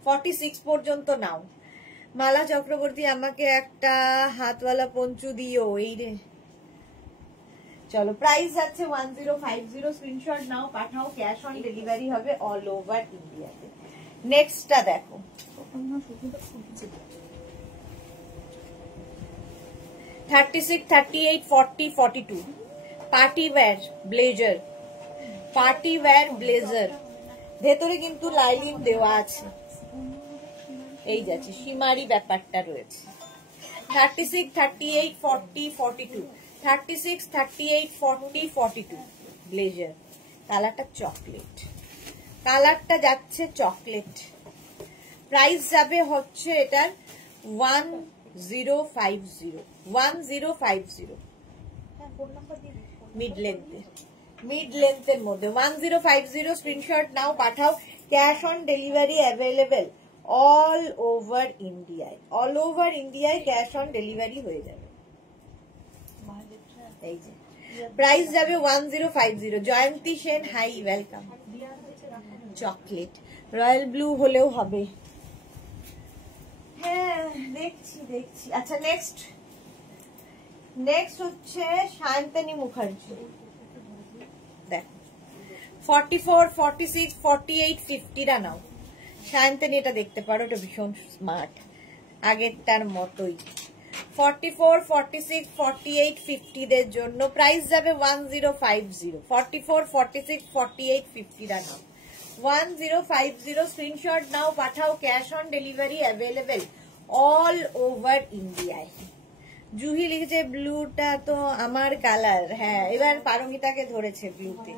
46 পর্যন্ত নাও। মালা চক্রবর্তী, আমাকে একটা হাতওয়ালা পঞ্চু দিও। এই রে, চলো, প্রাইস যাচ্ছে 1050। স্ক্রিনশট নাও, পাঠাও, ক্যাশ অন ডেলিভারি হবে অল ওভার ইন্ডিয়াতে। নেক্সটটা দেখো। 36, 38, 40, 42 party wear blazer, party wear blazer, ভেতরে কিন্তু লাইলিন দেওয়া আছে। এই যাচ্ছে সীমারি ব্যাপারটা রয়েছে। 36, 38, 40, 42, 36, 38, 40, 42 ব্লেজার। কালারটা চকলেট, কালারটা যাচ্ছে চকলেট। প্রাইস যাবে হচ্ছে এটার 1050, 1050 মিড লেন্থের, মিড লেন্থের মধ্যে 1050। স্ক্রিনশট নাও, পাঠাও, cash on delivery available all over ইন্ডিয়ায়। অল ওভার ইন্ডিয়ায় ক্যাশ অন ডেলিভারি হয়ে যাবে। এই যে প্রাইস যাবে 1050। Jayanti Sen, hi, welcome. Chocolate royal blue হলেও হবে। হ্যাঁ, দেখছি দেখছি। আচ্ছা, নেক্সট হচ্ছে সায়ন্তনী মুখার্জি। দেখ 44, 46, 48, 50 রা নাও। সায়ন্তনী এটা দেখতে পারো, এটা ভীষণ স্মার্ট, আগেরটার মতোই। 44, 46, 48, 50 দের জন্য প্রাইস যাবে 1050। 44, 46, 48, 50 রা নাও। 1050 স্ক্রিনশট নাও, পাঠাও, cash on delivery available all over ইন্ডিয়ায়। জুহি লিখেছে ব্লুটা তো আমার কালার। হ্যাঁ, এবার পারমিতাকে ধরেছে ব্লুতে।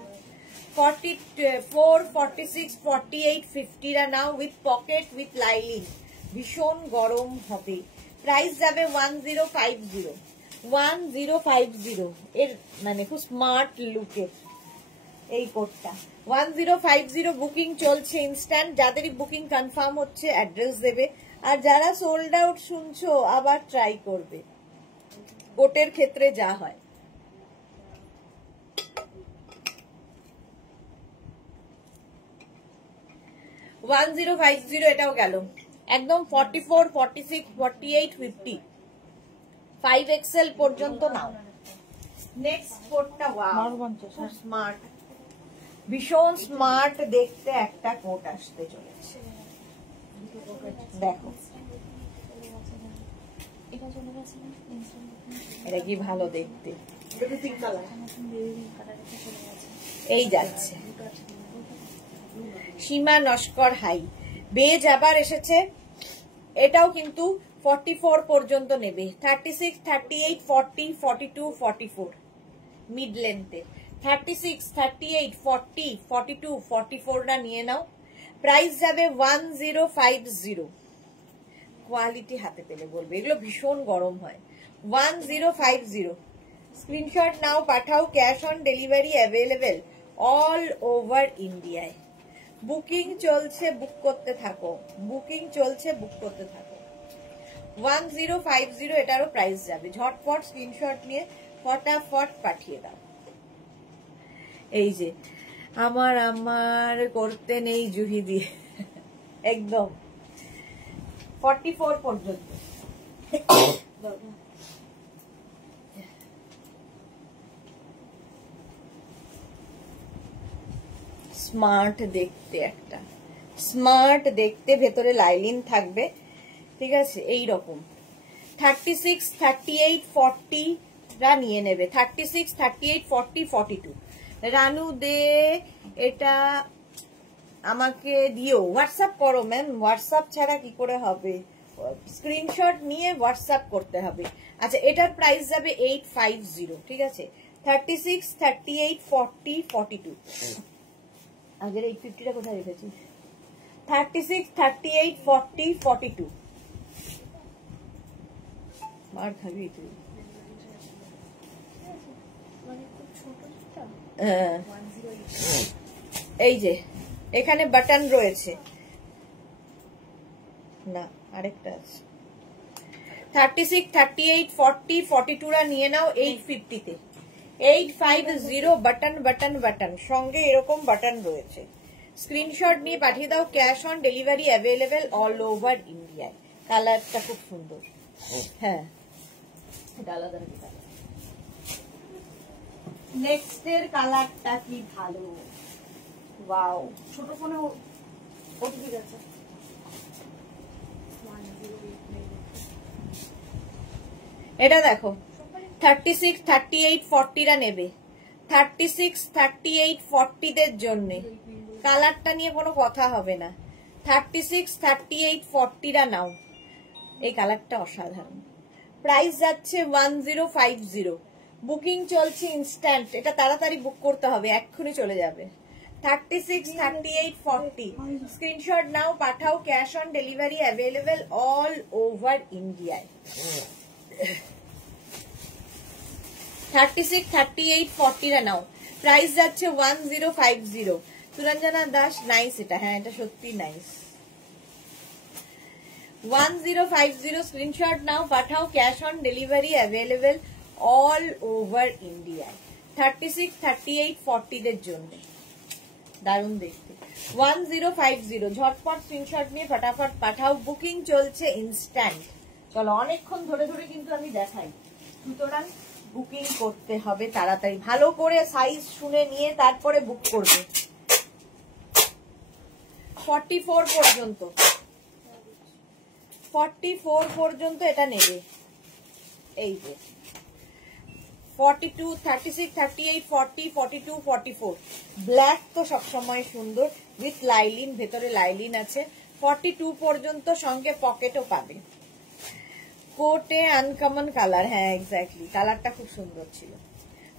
44, 46, 48, 50 নাও উইথ পকেট উইথ লাইলিং। ভীষণ গরম হবে। প্রাইস যাবে 1050। 1050 এর মানে খুব স্মার্ট লুকের এই কোটটা। 1050 বুকিং চলছে ইনস্ট্যান্ট। যাদেরই বুকিং কনফার্ম হচ্ছে অ্যাড্রেস দেবে, আর যারা সোল্ড আউট শুনছো আবার ট্রাই করবে। কোটের ক্ষেত্রে যা হয়। $1050 এটাও গেল একদম। 44, 46, 48, 50 5XL পর্যন্ত নাও। নেক্সট কোটটা ওয়াও, স্মার্ট, ভীষণ স্মার্ট দেখতে একটা কোট আসতে চলেছে। দেখো এটা কি ভালো দেখতে, এই যাচ্ছে। সীমা নস্কর হাই, বেজ আবার এসেছে। এটাও কিন্তু 44 পর্যন্ত নেবে। 36, 38, 40, 42, 44 মিড লেন্থে। 36, 38, 40, 42, 44 না নিয়ে নাও। প্রাইস যাবে 1050। কোয়ালিটি হাতে পেলে বলবে, এগুলো ভীষণ গরম হয়। 1050 স্ক্রিনশট নাও, পাঠাও। Cash on delivery available all over ইন্ডিয়ায়। বুকিং চলছে, বুক করতে থাকো। বুকিং চলছে, বুক করতে থাকো। 1050 এটারও প্রাইস যাবে। ঝটপট স্ক্রিনশট নিয়ে ফটাফট পাঠিয়ে দাও। এই যে আমার আমার করতে নেই জুহি দিয়ে, একদম 44 পর্যন্ত। স্মার্ট দেখতে একটা, স্মার্ট দেখতে, ভেতরে লাইলিন থাকবে, ঠিক আছে। এই রকম 36, 38, 40 রা নিয়ে নেবে। 36, 38, 40, 42 রানু দে এটা আমাকে দিও। হোয়াটসঅ্যাপ করো ম্যাম, হোয়াটসঅ্যাপ ছাড়া কি করে হবে? স্ক্রিনশট নিয়ে হোয়াটসঅ্যাপ করতে হবে। আচ্ছা, এটার প্রাইস যাবে 850, ঠিক আছে। 36, 38, 40, 42 আগের 850টা কোথায় রেখেছি? 36, 38, 40, 42 মার খাবি তুই। এই যে এখানে বাটন রয়েছে না, আরেকটা আছে। 36, 38, 40, 42 রা নিয়ে নাও 850 তে। 850 বাটন বাটন বাটন, সঙ্গে এরকম বাটন রয়েছে। স্ক্রিনশট নিয়ে পাঠিয়ে দাও। Cash on delivery available all over ইন্ডিয়ায়। কালারটা খুব সুন্দর। হ্যাঁ, আলাদা কালার। নেক্সট এর কালারটা কি ভালো, ওয়াও। ছোট ফোনে ওটিপি গেছে। এটা দেখো 36, 38, 40 রা নেবে। 36, 38, 40 দের জন্য কালারটা নিয়ে কোনো কথা হবে না। 36, 38, 40 রা নাও। এই কালারটা অসাধারণ। প্রাইস যাচ্ছে 1050। বুকিং চলছে ইনস্ট্যান্ট। এটা তাড়াতাড়ি বুক করতে হবে, এক্ষুনি চলে যাবে। 36, 38, 40 স্ক্রিনশট নাও, পাঠাও। Cash on delivery available all over ইন্ডিয়ায়। 36, 38, 40 রা নাও। প্রাইস যাচ্ছে 1050। সুরঞ্জনা দাস, নাইস এটা। হ্যাঁ, এটা সত্যি নাইস। 1050 স্ক্রিনশট নাও, পাঠাও। Cash on delivery available all over ইন্ডিয়ায়। 36, 38, 40 দের জন্য দারুণ দেখতে। 1050 ঝটপট স্ক্রিনশট নিয়ে ফটাফট পাঠাও। বুকিং চলছে ইনস্ট্যান্ট। চলো, অনেকক্ষণ ধরে ধরে কিন্তু আমি দেখাই, সুতরাং বুকিং করতে হবে তাড়াতাড়ি। ভালো করে সাইজ শুনে নিয়ে তারপরে বুক করবে। 44 পর্যন্ত, 44 পর্যন্ত এটা নেবে। এই যে 42, 36, 38, 40, 42, 44 ব্ল্যাক তো সবসময় সুন্দর, উইথ লাইলিন, ভেতরে লাইলিন আছে। 42 পর্যন্ত, সঙ্গে পকেটও পাবে। কোটে আনকমন কালার, হ্যাঁ এক্স্যাক্টলি, কালারটা খুব সুন্দর ছিল।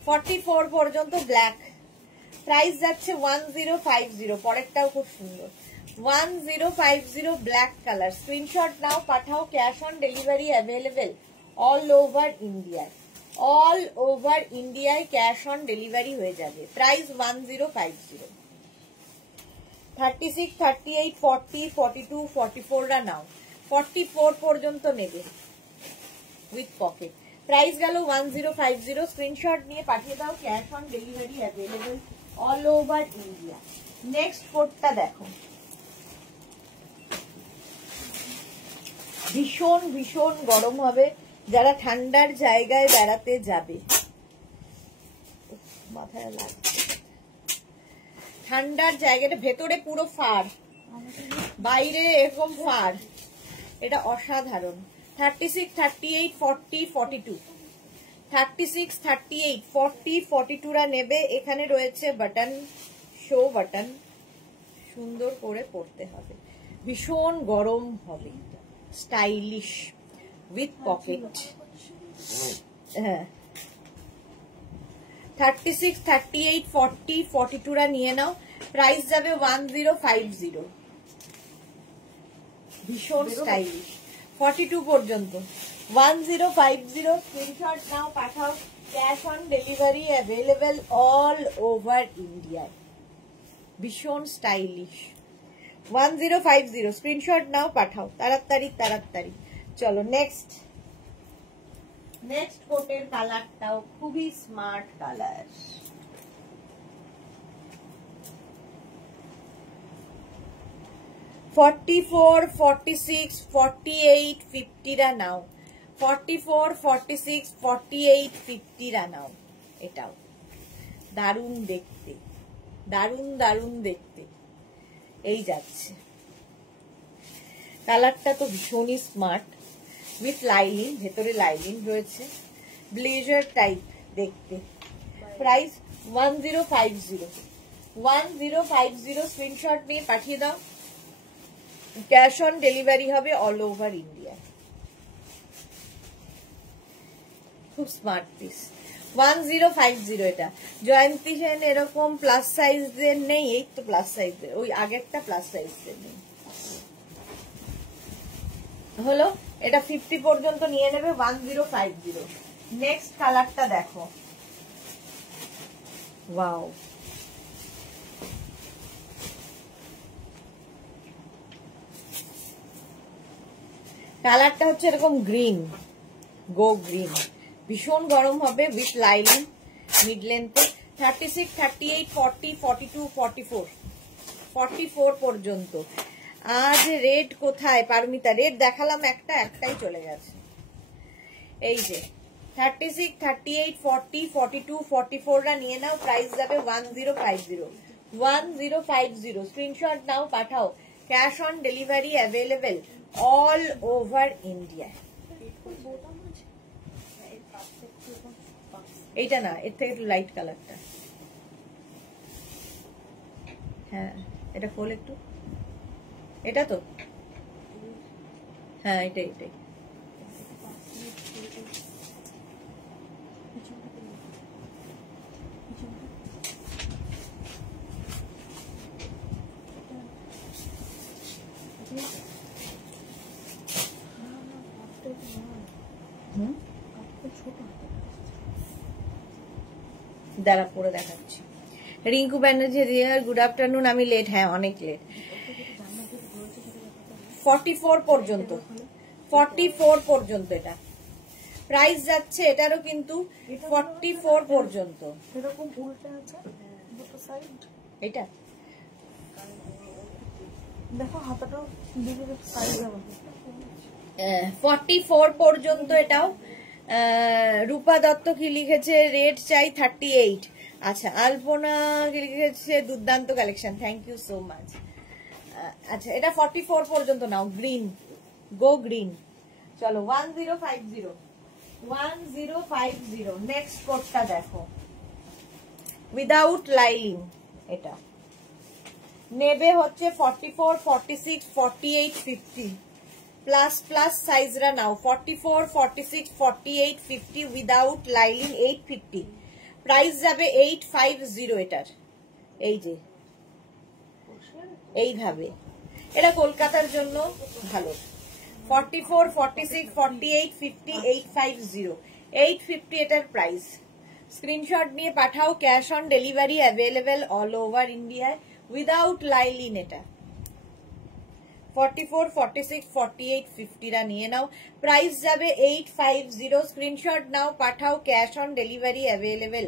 44 পর্যন্ত ব্ল্যাক, প্রাইস যাচ্ছে 1050। পরেরটাও খুব সুন্দর, 1050 ব্ল্যাক কালার। স্ক্রিনশট নাও, পাঠাও। Cash on delivery available all over ইন্ডিয়ায়, অল ওভার ইন্ডিয়ায় ক্যাশ অন ডেলিভারি হয়ে যাবে। প্রাইস 1050। 36, 38, 40, 42, 44 রা নাও, 44 পর্যন্ত নেবে উইথ পকেট। প্রাইস গেল 1050। স্ক্রিনশট নিয়ে পাঠিয়ে দাও, cash on delivery available all over India. Next কোটটা দেখো, ভীষণ ভীষণ গরম হবে, যারা ঠান্ডার জায়গায় বেড়াতে যাবে, মাথায় লাগছে, ঠান্ডার জায়গাটা, ভেতরে পুরো ফার, বাইরে এরকম ফার, এটা অসাধারণ। 36, 38, 40, 42, 36, 38, 40, 42 রা নেবে। এখানে রয়েছে বাটন, শো বাটন, সুন্দর করে পরতে হবে, ভীষণ গরম হবে, স্টাইলিশ উইথ পকেট। হ্যাঁ 36, 38, 40, 42 রা নিয়ে নাও। প্রাইস যাবে 1050, ভীষণ স্টাইলিশ। 42 পর্যন্ত 1050। স্ক্রিনশট নাও, পাঠাও। Cash on delivery available all over ইন্ডিয়ায়, ভীষণ স্টাইলিশ। 1050 স্ক্রিনশট নাও, পাঠাও তাড়াতাড়ি তাড়াতাড়ি। চলো নেক্সট, নেক্সট কোটের কালারটাও খুবই স্মার্ট কালার। $44, $46, $48, $50 রা নাও। 44, $46, $48, $50 রা নাও। এটাও দারুণ দেখতে, দারুণ দারুণ দেখতে, এই যাচ্ছে। কালারটা তো ভীষণই স্মার্ট, উইথ লাইলিং, ভেতরে লাইলিং রয়েছে, ব্লেজার টাইপ দেখতে। প্রাইস 1050, 1050। স্ক্রিনশট নিয়ে পাঠিয়ে দাও, ক্যাশ অন ডেলিভারি হবে অল ওভার ইন্ডিয়া। খুব স্মার্ট পিস, 1050। এটা জয়ন্তী সেন এরকম প্লাস সাইজের নেই, এই তো প্লাস সাইজের, ওই আগেরটা প্লাস সাইজের নেই হলো। এটা 50 পর্যন্ত নিয়ে নেবে, 1050। নেক্সট কালারটা দেখো, ওয়াও, কালারটা হচ্ছে এরকম গ্রিন, গো গ্রিন, ভীষণ গরম হবে, উইথ লাইলিং, মিড লেন্থে। 36, 38, 40, 42, 44, 44 পর্যন্ত। আজ রেড কোথায় পারমিতা? রেড দেখালাম একটা, একটাই চলে গেছে। এই যে 36, 38, 40, 42, 44 রা নিয়ে নাও। প্রাইস যাবে 1050, 1050। স্ক্রিনশট নাও, পাঠাও। Cash on delivery available all over India. এইটা না, এর থেকে একটু লাইট কালারটা, হ্যাঁ এটা খোল একটু, এটা তো, হ্যাঁ এটাই এটাই। দাঁড়া পরে দেখাচ্ছি। রিঙ্কু ব্যানার্জি, রিয়ার গুড আফটারনুন। আমি লেট, হ্যাঁ অনেক লেট। 44 পর্যন্ত, 44 পর্যন্ত এটা প্রাইস যাচ্ছে। এটারও কিন্তু 44 পর্যন্ত। এরকম উল্টে আছে দুটো সাইড, এটা দেখো হাতাটাও দিকে সাইড হবে। 44 পর্যন্ত এটাও। রূপা দত্ত কি লিখেছে? রেড চাই 38। আচ্ছা, আলপনা কি লিখেছে? দুর্দান্ত collection, thank you so much. আচ্ছা, এটা 44 পর্যন্ত নাও, গ্রিন, গো গ্রিন। চলো 1050, 1050। নেক্সট কোডটা দেখো, উইদাউট লাইলিং। এটা নেবে হচ্ছে 44, 46, 48, 50। প্লাস প্লাস সাইজরা নাও 44, 46, 48, 50 উইদাউট লাইলিন 850, প্রাইস যাবে 850 এটার। এই যে এইভাবে, এটা কলকাতার জন্য ভালো। 44, 46, 48, 50, 850, 850 এটার প্রাইস। স্ক্রিনশট নিয়ে পাঠাও, cash on delivery available all over ইন্ডিয়ায় উইদাউট লাইলিন। এটা 44, 46, 48, 50 রা নিয়ে নাও, প্রাইস যাবে 850। স্ক্রিনশট নাও, পাঠাও, cash on delivery available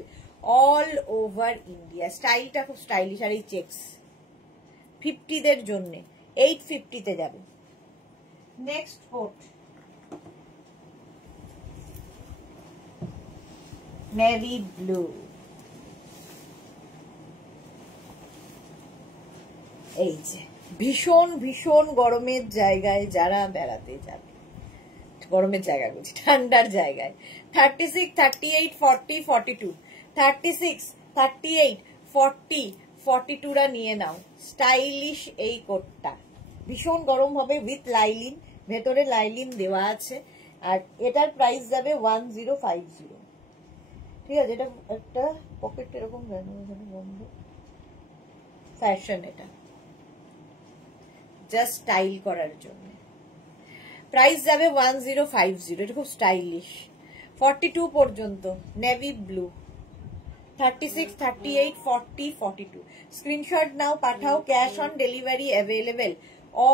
all over India. স্টাইলটা খুব স্টাইলিশ, আর এই চেকস 50 দের জন্য 850 তে যাবে। নেক্সট কোট নেভি ব্লু, এই যে ভীষণ ভীষণ গরমের জায়গায় যারা বেড়াতে যাবে, গরমের জায়গা বলছি, ঠান্ডার জায়গায় 36, 38, 40, 42, 36, 38, 40, 42 রা নিয়ে নাও। স্টাইলিশ এই কোটটা, ভীষণ গরম হবে উইথ লাইলিন, ভেতরে লাইলিন দেওয়া আছে, আর এটার প্রাইস যাবে 1050। ঠিক আছে, এটা একটা পকেট এরকম বন্ধ, ফ্যাশন, এটা জাস্ট স্টাইল করার জন্য। প্রাইস যাবে 1050, এটা খুব স্টাইলিশ। 42 পর্যন্ত নেভি ব্লু, 36, 38, 40, 42। স্ক্রিনশট নাও, পাঠাও, cash on delivery available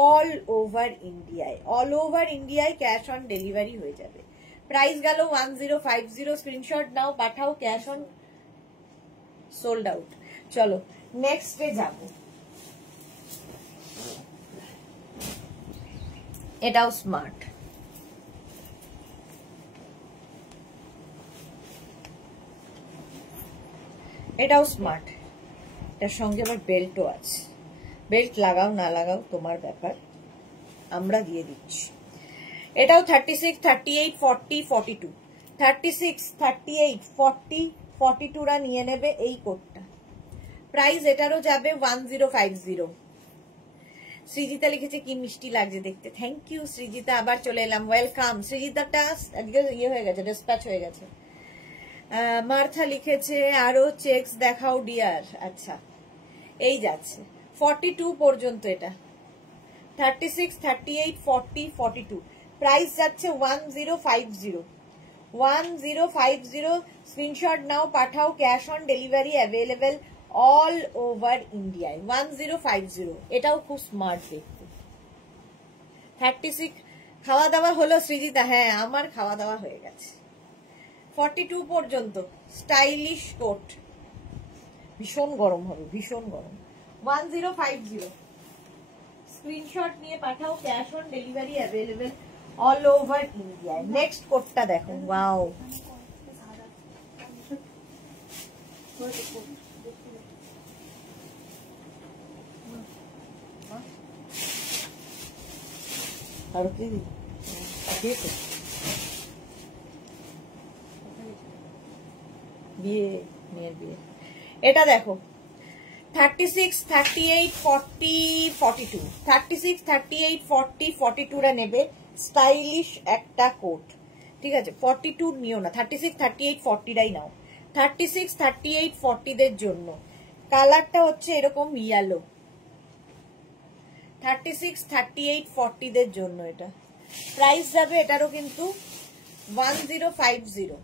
all over ইন্ডিয়ায়, অল ওভার ইন্ডিয়ায় ক্যাশ অন ডেলিভারি হয়ে যাবে। প্রাইস গেল 1050। স্ক্রিনশট নাও, পাঠাও, ক্যাশ অন, সোল্ড আউট। চলো নেক্সটে যাব। এটাও স্মার্ট, এটাও স্মার্ট, এটার সঙ্গে আবার বেল্টও আছে। বেল্ট লাগাও না লাগাও তোমার ব্যাপার, আমরা দিয়ে দিচ্ছি। এটাও 36, 38, 40, 42, 36, 38, 40, 42 রা নিয়ে নেবে এই কোটটা। প্রাইস এটারও যাবে 1050। সৃজিতা লিখেছে কি মিষ্টি লাগছে দেখতে, থ্যাংক ইউ সৃজিতা, আবার চলে এলাম, ওয়েলকাম। সৃজিতাটা আজকে ইয়ে হয়ে গেছে, ডিসপ্যাচ হয়ে গেছে। মার্থা লিখেছে আরো চেকস দেখাও ডিয়ার। আচ্ছা, এই যাচ্ছে 42 পর্যন্ত, এটা 36, 38, 40, 42, প্রাইস যাচ্ছে 1050, 1050। স্ক্রিনশট নাও, পাঠাও, cash on delivery available all over ইন্ডিয়ায় 1050। এটাও খুব স্মার্ট দেখতে। 36 খাওয়া দাওয়া হলো সৃজিতা? হ্যাঁ, আমার খাওয়া দাওয়া হয়ে গেছে। 42 পর্যন্ত স্টাইলিশ কোট, ভীষণ গরম হবে, ভীষণ গরম। 1050। স্ক্রিনশট নিয়ে পাঠাও, cash on delivery available all over ইন্ডিয়ায়। নেক্সট কোটটা দেখো, ওয়াও, আর কি দিয়েছে বিয়ে, মেয়ের বিয়ে। এটা দেখো 36, 38, 40, 42, 36, 38, 40, 42 রা নেবে। স্টাইলিশ একটা কোট, ঠিক আছে। 42 নিও না, 36, 38, 40 রাই নাও। 36, 38, 40 দের জন্য কালারটা হচ্ছে এরকম ইয়েলো। 36, 38, 40 দের জন্য এটা প্রাইস যাবে, এটারও কিন্তু 1050।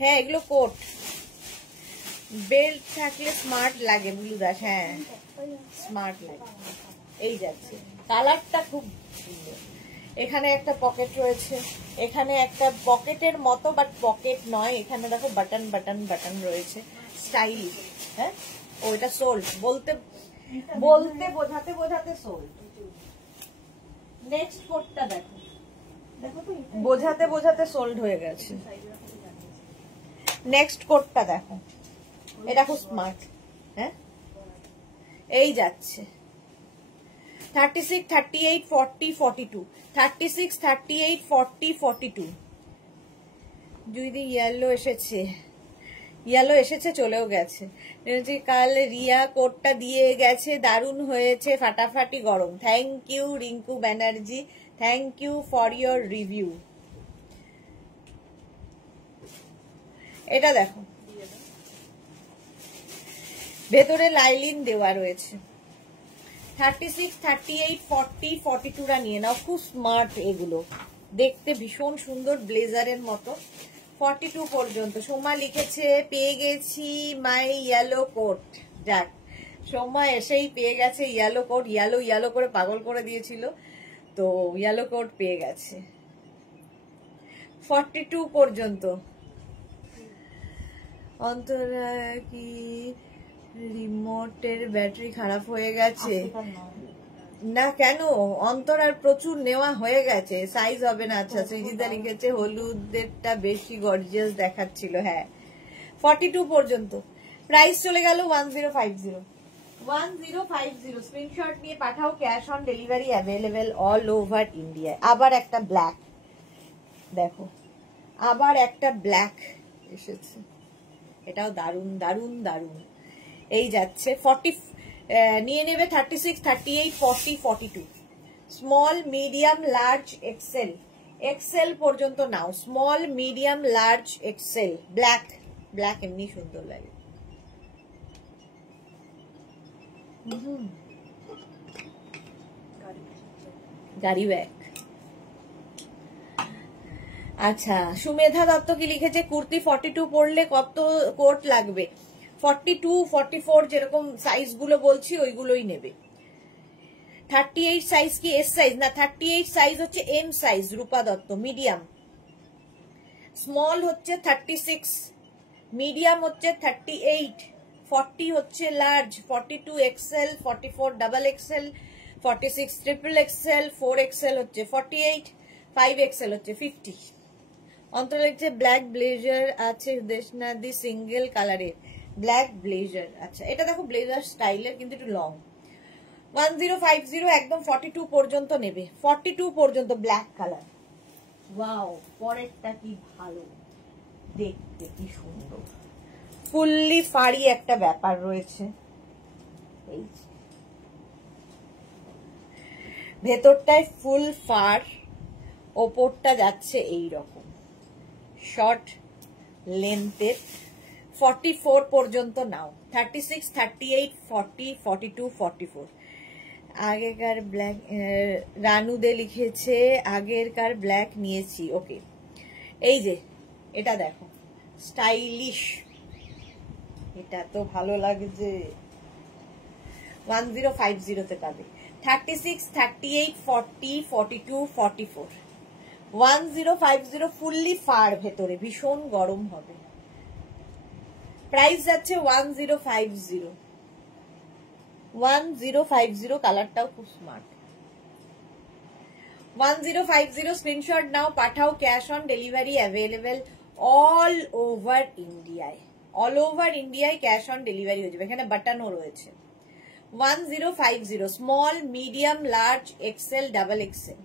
হ্যাঁ, এগুলো কোট, বেল্ট থাকলে স্মার্ট লাগে বুলু দাস, হ্যাঁ স্মার্ট লাগে। এই যাচ্ছে, কালারটা খুব সুন্দর। এখানে একটা পকেট রয়েছে, এখানে একটা পকেটের মতো বাট পকেট নয়, এখানে দেখো বাটন বাটন বাটন রয়েছে, স্টাইলিশ। হ্যাঁ, ও এটা সোল্ড, বলতে বলতে বোঝাতে বোঝাতে সোল্ড। নেক্সট কোটটা দেখো, বোঝাতে বোঝাতে সোল্ড হয়ে গেছে। নেক্সট কোটটা দেখো, এটা খুব স্মার্ট। হ্যাঁ, এই যাচ্ছে 36, 38, 40, 42, 36, 38, 40, 42। যদি ইয়েলো এসেছে, ইয়েলো এসেছে, চলেও গেছে। কাল রিয়া কোটটা দিয়ে গেছে, দারুণ হয়েছে, ফাটাফাটি গরম। Thank you Rinku Banerjee, thank you for your review. এটা দেখো, ভেতরে লাইলিন দেওয়া রয়েছে। 36, 38, 40, 42রা নিয়ে নাও, খুব স্মার্ট এগুলো, দেখতে ভীষণ সুন্দর, ব্লেজারের মতো। 42 পর্যন্ত। সোমা লিখেছে পেয়ে গেছি মাই ইয়েলো কোট। যাক, সোমা এসেই পেয়ে গেছে ইয়েলো কোট। ইয়েলো করে পাগল করে দিয়েছিল, তো ইয়েলো কোট পেয়ে গেছে। 42 পর্যন্ত। অন্তরা কি রিমোটের ব্যাটারি খারাপ হয়ে গেছে? না কেন, অন্তরার প্রচুর নেওয়া হয়ে গেছে, সাইজ হবে না। আচ্ছা, সৃজিতা লিখেছে হলুদেরটা বেশি গর্জিয়াস দেখাচ্ছিল। হ্যাঁ, 42 পর্যন্ত। প্রাইস চলে গেল 1050। 1050 স্ক্রিনশট নিয়ে পাঠাও, cash on delivery available all over India. আবার একটা ব্ল্যাক দেখো, আবার একটা ব্ল্যাক এসেছে, এটাও দারুন দারুন দারুন। এই যাচ্ছে 40 নিয়ে নেবে। 36, 38, 40, 42। Small, medium, large, XL. XL পর্যন্ত নাও, small, medium, large, XL. Black, black এমনি সুন্দর লাগে। গাড়ি ব্যাগ। আচ্ছা, সুমেধা দত্ত কি লিখেছে, কুর্তি 42 পরলে কত কোট লাগবে? 42, 44 যেরকম সাইজ গুলো বলছি ওইগুলোই নেবে। 38 সাইজ কি এস সাইজ? না, 38 সাইজ হচ্ছে M size, Rupa Dutta. Medium, small হচ্ছে 36, মিডিয়াম হচ্ছে 38, 40 হচ্ছে large, 42 XL, 44 double XL, 46 triple XL, 4 XL হচ্ছে 48, 5 এক্সেল হচ্ছে 50। অন্তর লিখছে ব্ল্যাক ব্লেজার আছে দেশনাদি সিঙ্গেল কালারের, ব্ল্যাক ব্লেজার। আচ্ছা, এটা দেখো ব্লেজার স্টাইলের, কিন্তু একটু লং। 1050 একদম 42 পর্যন্ত নেবে। 42 পর্যন্ত ব্ল্যাক কালার। ওয়াও, পরেরটা কি ভালো দেখতে, কি সুন্দর, ফুললি ফাড়ি একটা ব্যাপার রয়েছে। এই ভেতরটায় ফুল ফার, ওপরটা যাচ্ছে এই রকম শর্ট লেন্থের। 44 পর্যন্ত নাও। 36, 38, 40, 42, 44। আগেকার ব্ল্যাক, রানুদে লিখেছে আগেরকার ব্ল্যাক নিয়েছি। ওকে, এই যে এটা দেখো, স্টাইলিশ, এটা তো ভালো লাগছে। 1050 তে পাবে। 36, 38, 40, 42, 44। 1050 ফুললি ফার, ভেতরে ভীষণ গরম হবে। প্রাইস যাচ্ছে 1050। 1050, কালারটাও খুব স্মার্ট। 1050 স্ক্রিনশট নাও, পাঠাও, cash on delivery available all over ইন্ডিয়ায়। অল ওভার ইন্ডিয়ায় ক্যাশ অন ডেলিভারি হয়ে যাবে, এখানে বাটনও রয়েছে। 1050 small, medium, large, XL, double XL.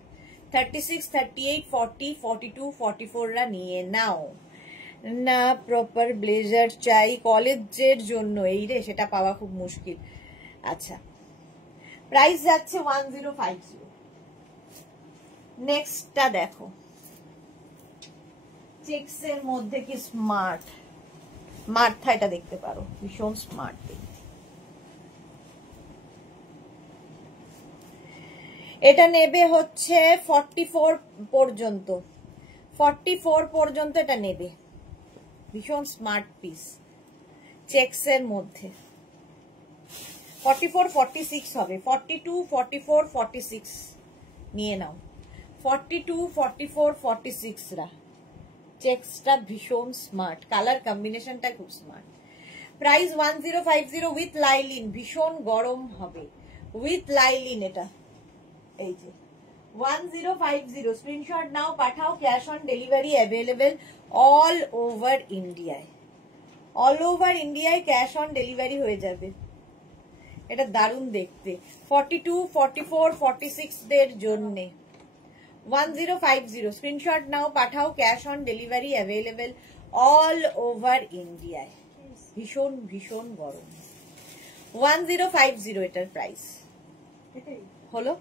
36, 38, 40, 42, 44রা নিয়ে নাও। না, প্রপার ব্লেজার চাই কলেজের জন্য, এই রে, সেটা পাওয়া খুব মুশকিল। আচ্ছা, প্রাইস যাচ্ছে 1050। নেক্সটটা দেখো, চেকস এর মধ্যে কি স্মার্ট, মার্থা এটা দেখতে পারো, ভীষণ স্মার্ট দেখতে। এটা নেবে হচ্ছে 44 পর্যন্ত। 44 পর্যন্ত এটা নেবে, ভীষণ স্মার্ট পিস, চেকস এর মধ্যে। 44, 46 হবে। 42, 44, 46 নিয়ে নাও। 42, 44, 46 রা চেকসটা ভীষণ স্মার্ট, কালার কম্বিনেশনটা খুব স্মার্ট। প্রাইস 1050 উইথ লাইলিন, ভীষণ গরম হবে উইথ লাইলিন। এটা এই যে 1050 স্ক্রিনশট নাও, পাঠাও, cash on delivery available all over ইন্ডিয়ায়। অল ওভার ইন্ডিয়ায় ক্যাশ অন ডেলিভারি হয়ে যাবে। এটা দারুণ দেখতে। 42, 44, 46 দের জন্য 1050 স্ক্রিনশট নাও, পাঠাও, cash on delivery available all over ইন্ডিয়ায়। ভীষণ ভীষণ গরম। 1050 এটার প্রাইস হলো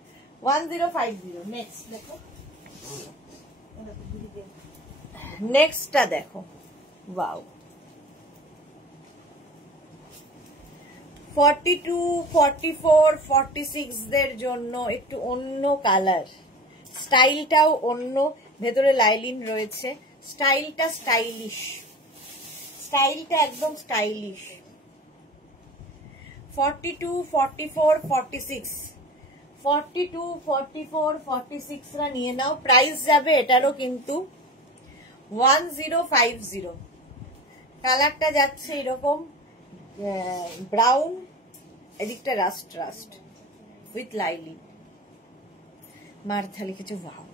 1050। নেক্সট দেখো, নেক্সটটা দেখো, ওয়াও 42, 44, 46 দের জন্য একটু অন্য কালার, স্টাইলটাও অন্য, ভেতরে লাইলিন রয়েছে, স্টাইলটা স্টাইলিশ, স্টাইলটা একদম স্টাইলিশ। 42, 44, 46, 42, 44, 46 রা নিয়ে নাও। প্রাইস যাবে এটারও কিন্তু 1050। কালারটা যাচ্ছে এরকম ব্রাউন, এদিকটা rust rust with lining. Martha লিখেছে ওয়াও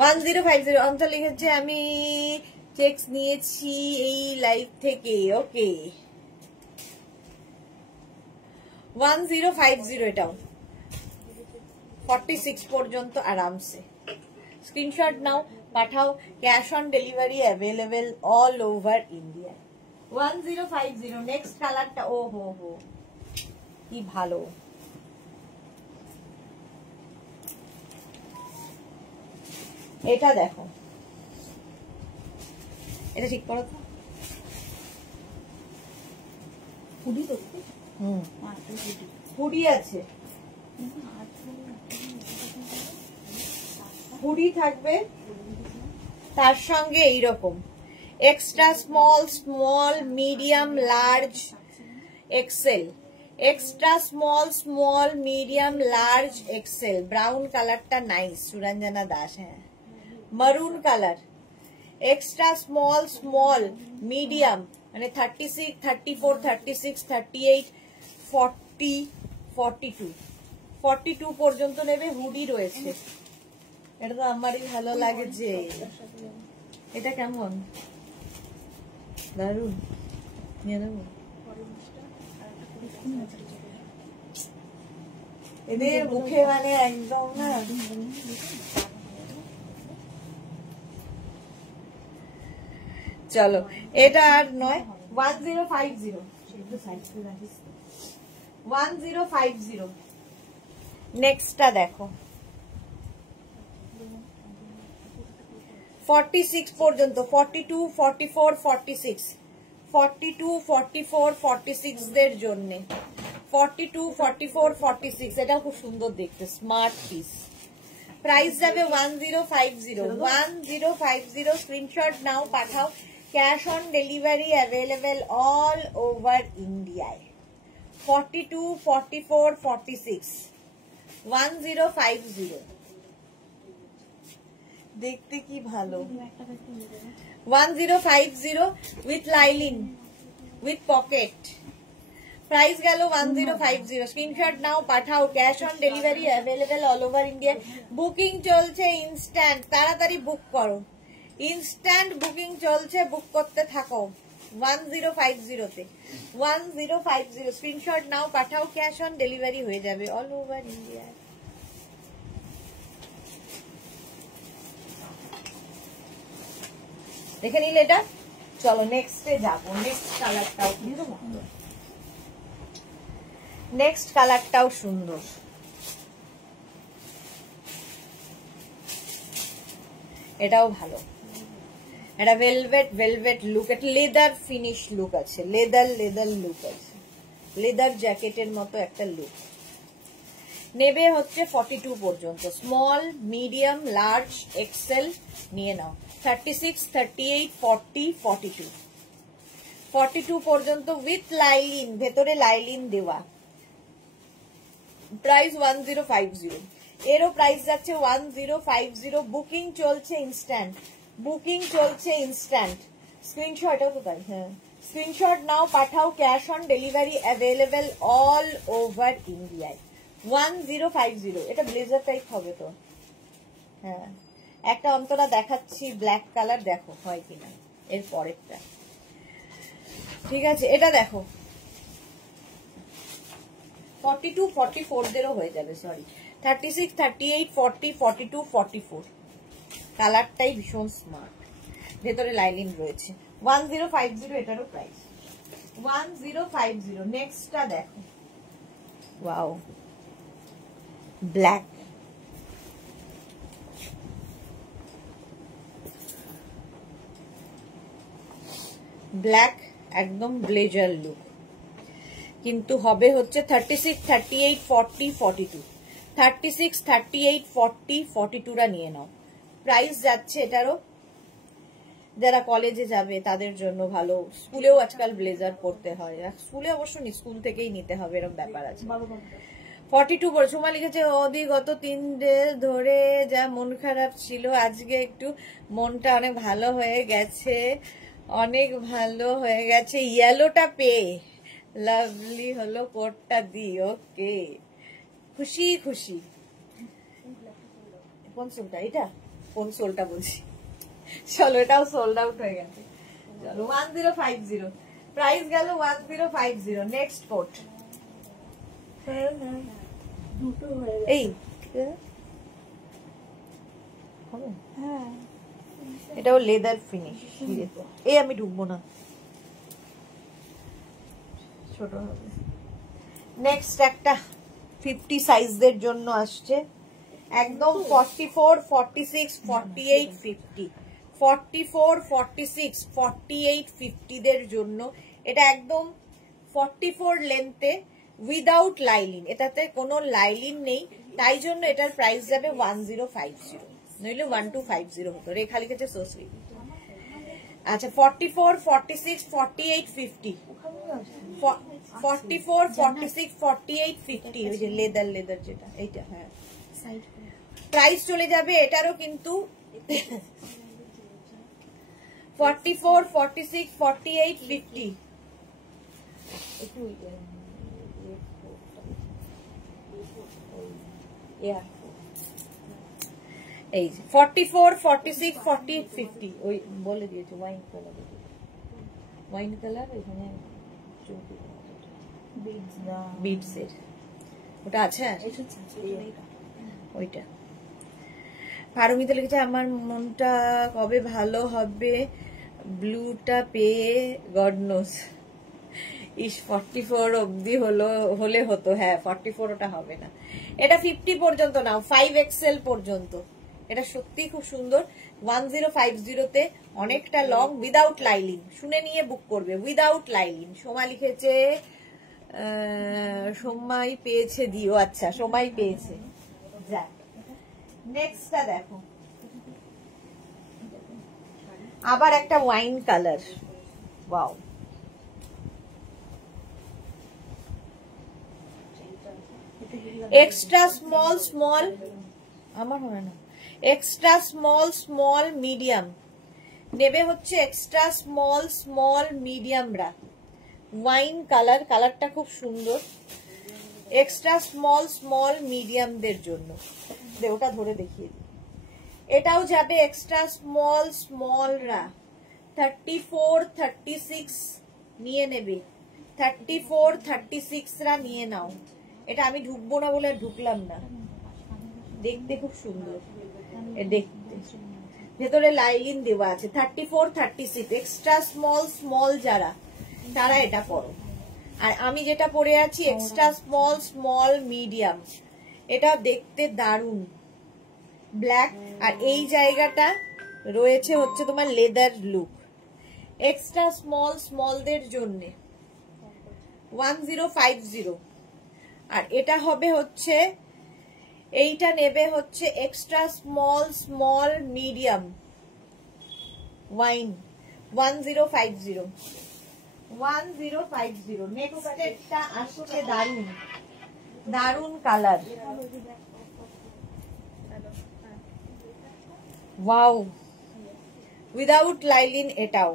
1050। অন্তর লিখেছে আমি টেক্সট নিয়েছি এই লাইভ থেকে। ওকে 1050 এটাও 46 পর্যন্ত আরামসে। স্ক্রিনশট নাও, পাঠাও, cash on delivery available all over India. 1050। Next কালারটা, ও হো হো কি ভালো, এটা দেখো, এটা ঠিক করো তো। হুডি তো হুডি আছে, হুডি থাকবে তার সঙ্গে এইরকম extra small, small, medium, large, XL, extra small, small, medium, large, XL. Brown কালারটা নাইস, সুরঞ্জনা দাস। হ্যাঁ maroon colour, extra small, small, medium, মানে 36, 34, 36, 38, 40, 42, 42 পর্যন্ত নেবে। হুডি রয়েছে, এটা তো আমারই ভালো লাগে। যে এটা কেমন দারুন, নিয়ে নেবো। এদের মুখে মানে একদম না, চলো এটা আর নয়। 1050, 1050। নেক্সটটা দেখো 46 পর্যন্ত, 42, 44, 46, 42, 44, 46 দের জন্য 42, 44, 46। এটা খুব সুন্দর দেখতে, স্মার্ট পিস। প্রাইস যাবে 1050, 1050। স্ক্রিনশট নাও, পাঠাও, cash on delivery available all over ইন্ডিয়ায়। 42, 44, 46, 1050। দেখতে কি ভালো, 1050 with lining, with pocket. Price গেল 1050। স্ক্রিনশট নাও, পাঠাও, cash on delivery available all over India. Booking চলছে ইনস্ট্যান্ট, তাড়াতাড়ি বুক করো, ইনস্ট্যান্ট বুকিং চলছে, বুক করতে থাকো 1050 তে। 1050 স্ক্রিনশট নাও, পাঠাও, ক্যাশ অন ডেলিভারি হয়ে যাবে অল ওভার ইন্ডিয়া। দেখে নিলে এটা। চলো নেক্সটে যাবো। নেক্সট কালারটাও সুন্দর, নেক্সট কালারটাও সুন্দর। এটাও ভালো, এটা ভেলভেট, ভেলভেট লুক, এটা লেদার ফিনিশ লুক আছে, লেদার লেদার লুক আছে, লেদার জ্যাকেটের মতো একটা লুক। নেবে হচ্ছে 42 পর্যন্ত, স্মল, মিডিয়াম, লার্জ, এক্সেল নিয়ে নাও। 36, 38, 40, 42, 42 পর্যন্ত উইথ লাইলিন, ভেতরে লাইলিন দেওয়া। প্রাইস 1050। এরও প্রাইস যাচ্ছে 1050। বুকিং চলছে ইনস্ট্যান্ট, বুকিং চলছে ইনস্ট্যান্ট। স্ক্রিনশট, এটাও তো তাই। হ্যাঁ স্ক্রিনশট নাও, পাঠাও, cash on delivery available all over ইন্ডিয়ায়। 1050। এটা ব্লেজার টাইপ হবে তো। হ্যাঁ একটা অন্তরা দেখাচ্ছি ব্ল্যাক কালার, দেখো হয় কিনা এর পরেরটা। ঠিক আছে, এটা দেখো 42, 44 দেরও হয়ে যাবে, সরি 36, 38, 40, 42, 44। কালারটাই ভীষণ স্মার্ট, ভেতরে লাইলিন রয়েছে। 1050 এটারও প্রাইস। 1050 নেক্সটটা দেখো ওয়াও ব্ল্যাক ব্ল্যাক একদম ব্লেজার লুক কিন্তু হবে হচ্ছে 36 38 40 42 36 38 40 42 রা নিয়ে নাও প্রাইস যাচ্ছে এটারও যারা কলেজে যাবে তাদের জন্য ভালো স্কুলেও আজকাল ব্লেজার পরতে হয় স্কুলে অবশ্য স্কুল থেকেই নিতে হবে এরকম ব্যাপার আছে 42 বলে সোমা লিখেছে ওদি গত 3 দিন ধরে যা মন খারাপ ছিল আজকে একটু মনটা অনেক ভালো হয়ে গেছে অনেক ভালো হয়ে গেছে ইয়েলোটা পেয়ে লাভলি হলো কোটটা দি ওকে খুশি খুশি কোন সোলটা এটা কোন সোলটা বলছি চলো এটাও সোল্ড আউট হয়ে গেছে চলো 1050 প্রাইস গেল 1050 নেক্সট কোট দুটো হয়ে গেছে এই হ্যাঁ এটাও লেদার ফিনিশ এই আমি ঢুকবো না ছোট হবে নেক্সট একটা 50 সাইজদের জন্য আসছে একদম 44 46 48 50 44 46 48 50 দের জন্য এটা একদম 44 লেন্থে উইদাউট লাইলিন এটাতে কোনো লাইলিন নেই তাই জন্য এটার প্রাইস যাবে 1050 নইলে 1250 হতো রেখা লিখেছে সোসলি আচ্ছা 44 46 48 50 44 46 48 50 ওই যে লেদার লেদার যেটা এইটা হ্যাঁ প্রাইস চলে যাবে এটারও কিন্তু 44 46 48 50 একটু এই 44 46 48 50 ওই বলে দিয়েছে ওয়াইন কালার এখানে বিটস এর ওটা আছে ওইটা পারমিতা লিখেছে আমার মনটা কবে ভালো হবে ব্লুটা পেয়ে গড নোস ইস 44 অবধি হলে হতো হ্যাঁ 44 ওটা হবে না এটা 50 পর্যন্ত নাও 5XL পর্যন্ত এটা সত্যি খুব সুন্দর 1050 তে অনেকটা লং উইদাউট লাইলিন শুনে নিয়ে বুক করবে উইদাউট লাইলিন সোমা লিখেছে সময় পেয়েছে দিও আচ্ছা সময় পেয়েছে যা নেক্সটটা দেখো আবার একটা wine colour wow extra small small আমার হয় না এক্সট্রা স্মল স্মল মিডিয়াম নেবে হচ্ছে এক্সট্রা স্মল স্মল মিডিয়ামরা ওয়াইন কালার কালারটা খুব সুন্দর এক্সট্রা স্মল স্মল মিডিয়ামদের জন্য ওটা ধরে দেখিয়ে দিই এটাও যাবে এক্সট্রা স্মল স্মলরা 34 36 নিয়ে নেবে 34 36 রা নিয়ে নাও এটা আমি ঢুকবো না বলে ঢুকলাম না দেখতে খুব সুন্দর দেখতে ভেতরে লাইলিন দেওয়া আছে 34 36 এক্সট্রা স্মল স্মল যারা তারা এটা পরো আর আমি যেটা পরে আছি এক্সট্রা স্মল স্মল মিডিয়াম এটা দেখতে দারুণ ব্ল্যাক আর এই জায়গাটা রয়েছে হচ্ছে তোমার লেদার লুক এক্সট্রা স্মল স্মলদের জন্য 1050 আর এটা হবে হচ্ছে এইটা নেবে হচ্ছে extra small small medium wine 1050 1050 next একটা আসছে দারুন দারুন কালার ওয়াও উইদাউট লাইলিন এটাও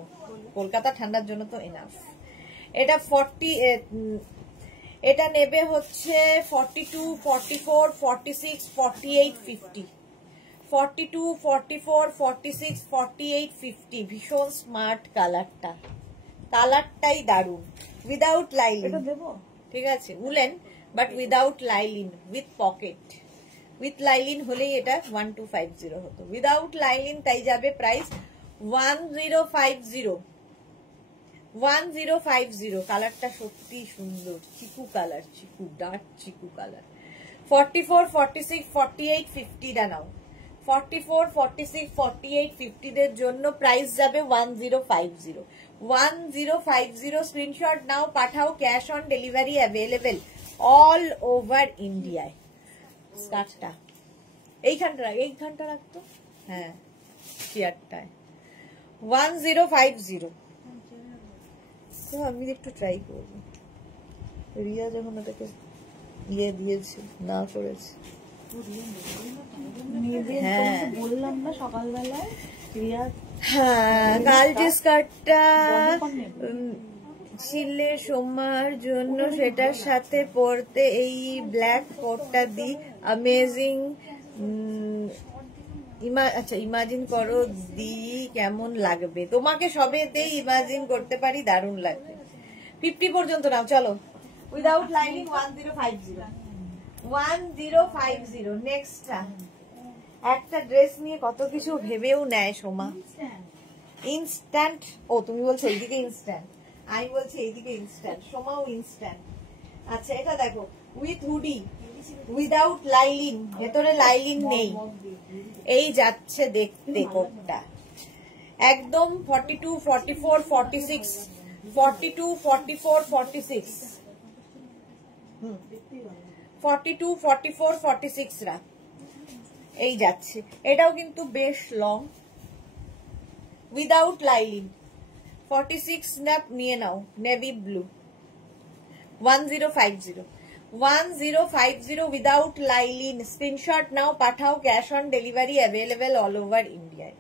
কলকাতা ঠান্ডার জন্য তো এনাফ এটা 40 এটা নেবে হচ্ছে 42 44 46 48 50 42 44 46 48 50 ভীষণ স্মার্ট কালারটা কালারটাই দারুন উইদাউট লাইলিন ঠিক আছে woollen but without lining with pocket with lining হলেই এটা 1250 হতো উইদাউট লাইলিন তাই যাবে প্রাইস 1050 1050 কালারটা সত্যি সুন্দর, চিকু কালার, চিকু ডার্ক চিকু কালার। 44, 46, 48, 50 টা নাও। 44, 46, 48, 50 দের জন্য প্রাইস যাবে 1050। 1050 স্ক্রিনশট নাও, পাঠাও, cash on delivery available all over ইন্ডিয়ায়। স্কার্টটা এইখানটা রাখতো, হ্যাঁ চেয়ারটায়। 1050। তো আমি একটু ট্রাই করবো, রিয়া যখন ওটাকে দিয়েছে না করেছে। হ্যাঁ বললাম না সকালবেলায় রিয়া হ্যাঁ, কাল যে স্কার্টটা ছিলে সোমার জন্য সেটার সাথে পরতে এই ব্ল্যাক কোটটা দি অ্যামেজিং। আচ্ছা ইমাজিন করো দি কেমন লাগবে তোমাকে, সবেতেই ইমাজিন করতে পারি, দারুণ লাগবে। 50 পর্যন্ত নাও চলো। Without lining 1050। 1050 নেক্সটটা। একটা ড্রেস নিয়ে কত কিছু ভেবেও নেয় সোমা। ইনস্ট্যান্ট, ও তুমি বলছো এইদিকে ইনস্ট্যান্ট, আমি বলছি এইদিকে ইনস্ট্যান্ট, সোমাও ইনস্ট্যান্ট। আচ্ছা এটা দেখো, উইথ হুডি, উইদাউট লাইলিং, ভেতরে লাইলিং নেই, এই যাচ্ছে দেখতে কোটটা একদম। 42, 44, 46, 42, 44, 46, 42, 44, 46 রা এই যাচ্ছে। এটাও কিন্তু বেশ লং, উইদাউট লাইলিং। 46 স্ন্যাপ নিয়ে নাও, navy blue. 1050। 1050 without lining screenshot নাও, পাঠাও, cash on delivery available all over ইন্ডিয়ায়।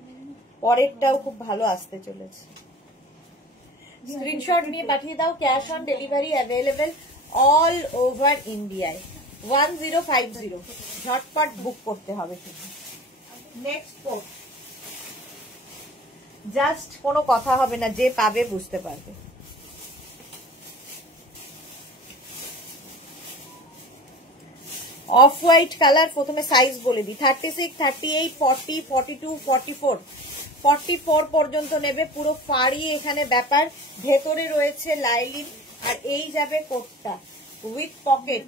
পরেরটাও খুব ভালো আসতে চলেছে, স্ক্রিনশট নিয়ে পাঠিয়ে দাও, cash on delivery available all over ইন্ডিয়ায়। 1050 ঝটপট বুক করতে হবে শুধু। নেক্সট কোড, জাস্ট কোনো কথা হবে না, যে পাবে বুঝতে পারবে। অফ হোয়াইট কালার, প্রথমে সাইজ বলে দিই, 36, 38, 40, 42, 44, 44 পর্যন্ত নেবে। পুরো ফাড়ি এখানে ব্যাপার, ভেতরে রয়েছে লাইলিং, আর এই যাবে কোটটা উইথ পকেট।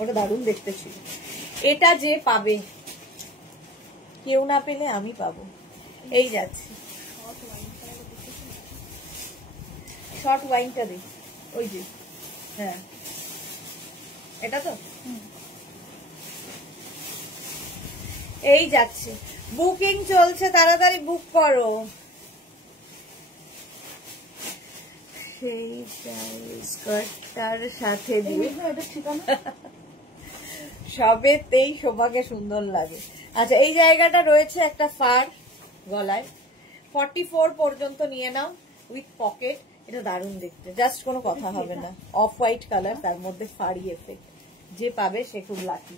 ওটা দারুণ দেখতে ছিল। এটা যে পাবে, কেউ না পেলে আমি পাবো। এই যাচ্ছে, শর্ট ওয়াইনটা দে, ওই যে, হ্যাঁ এটা তো এই যাচ্ছে। বুকিং চলছে, তাড়াতাড়ি বুক করো। সেই স্কার্টটার সাথে দিয়ে সবেতেই শোভাকে সুন্দর লাগে। আচ্ছা এই জায়গাটা রয়েছে একটা ফার গলায়, 44 পর্যন্ত নিয়ে নাও উইথ পকেট। এটা দারুণ দেখতে, জাস্ট কোনো কথা হবে না। অফ হোয়াইট কালার, তার মধ্যে ফাড়ি এফেক্ট, যে পাবে সে খুব লাকি,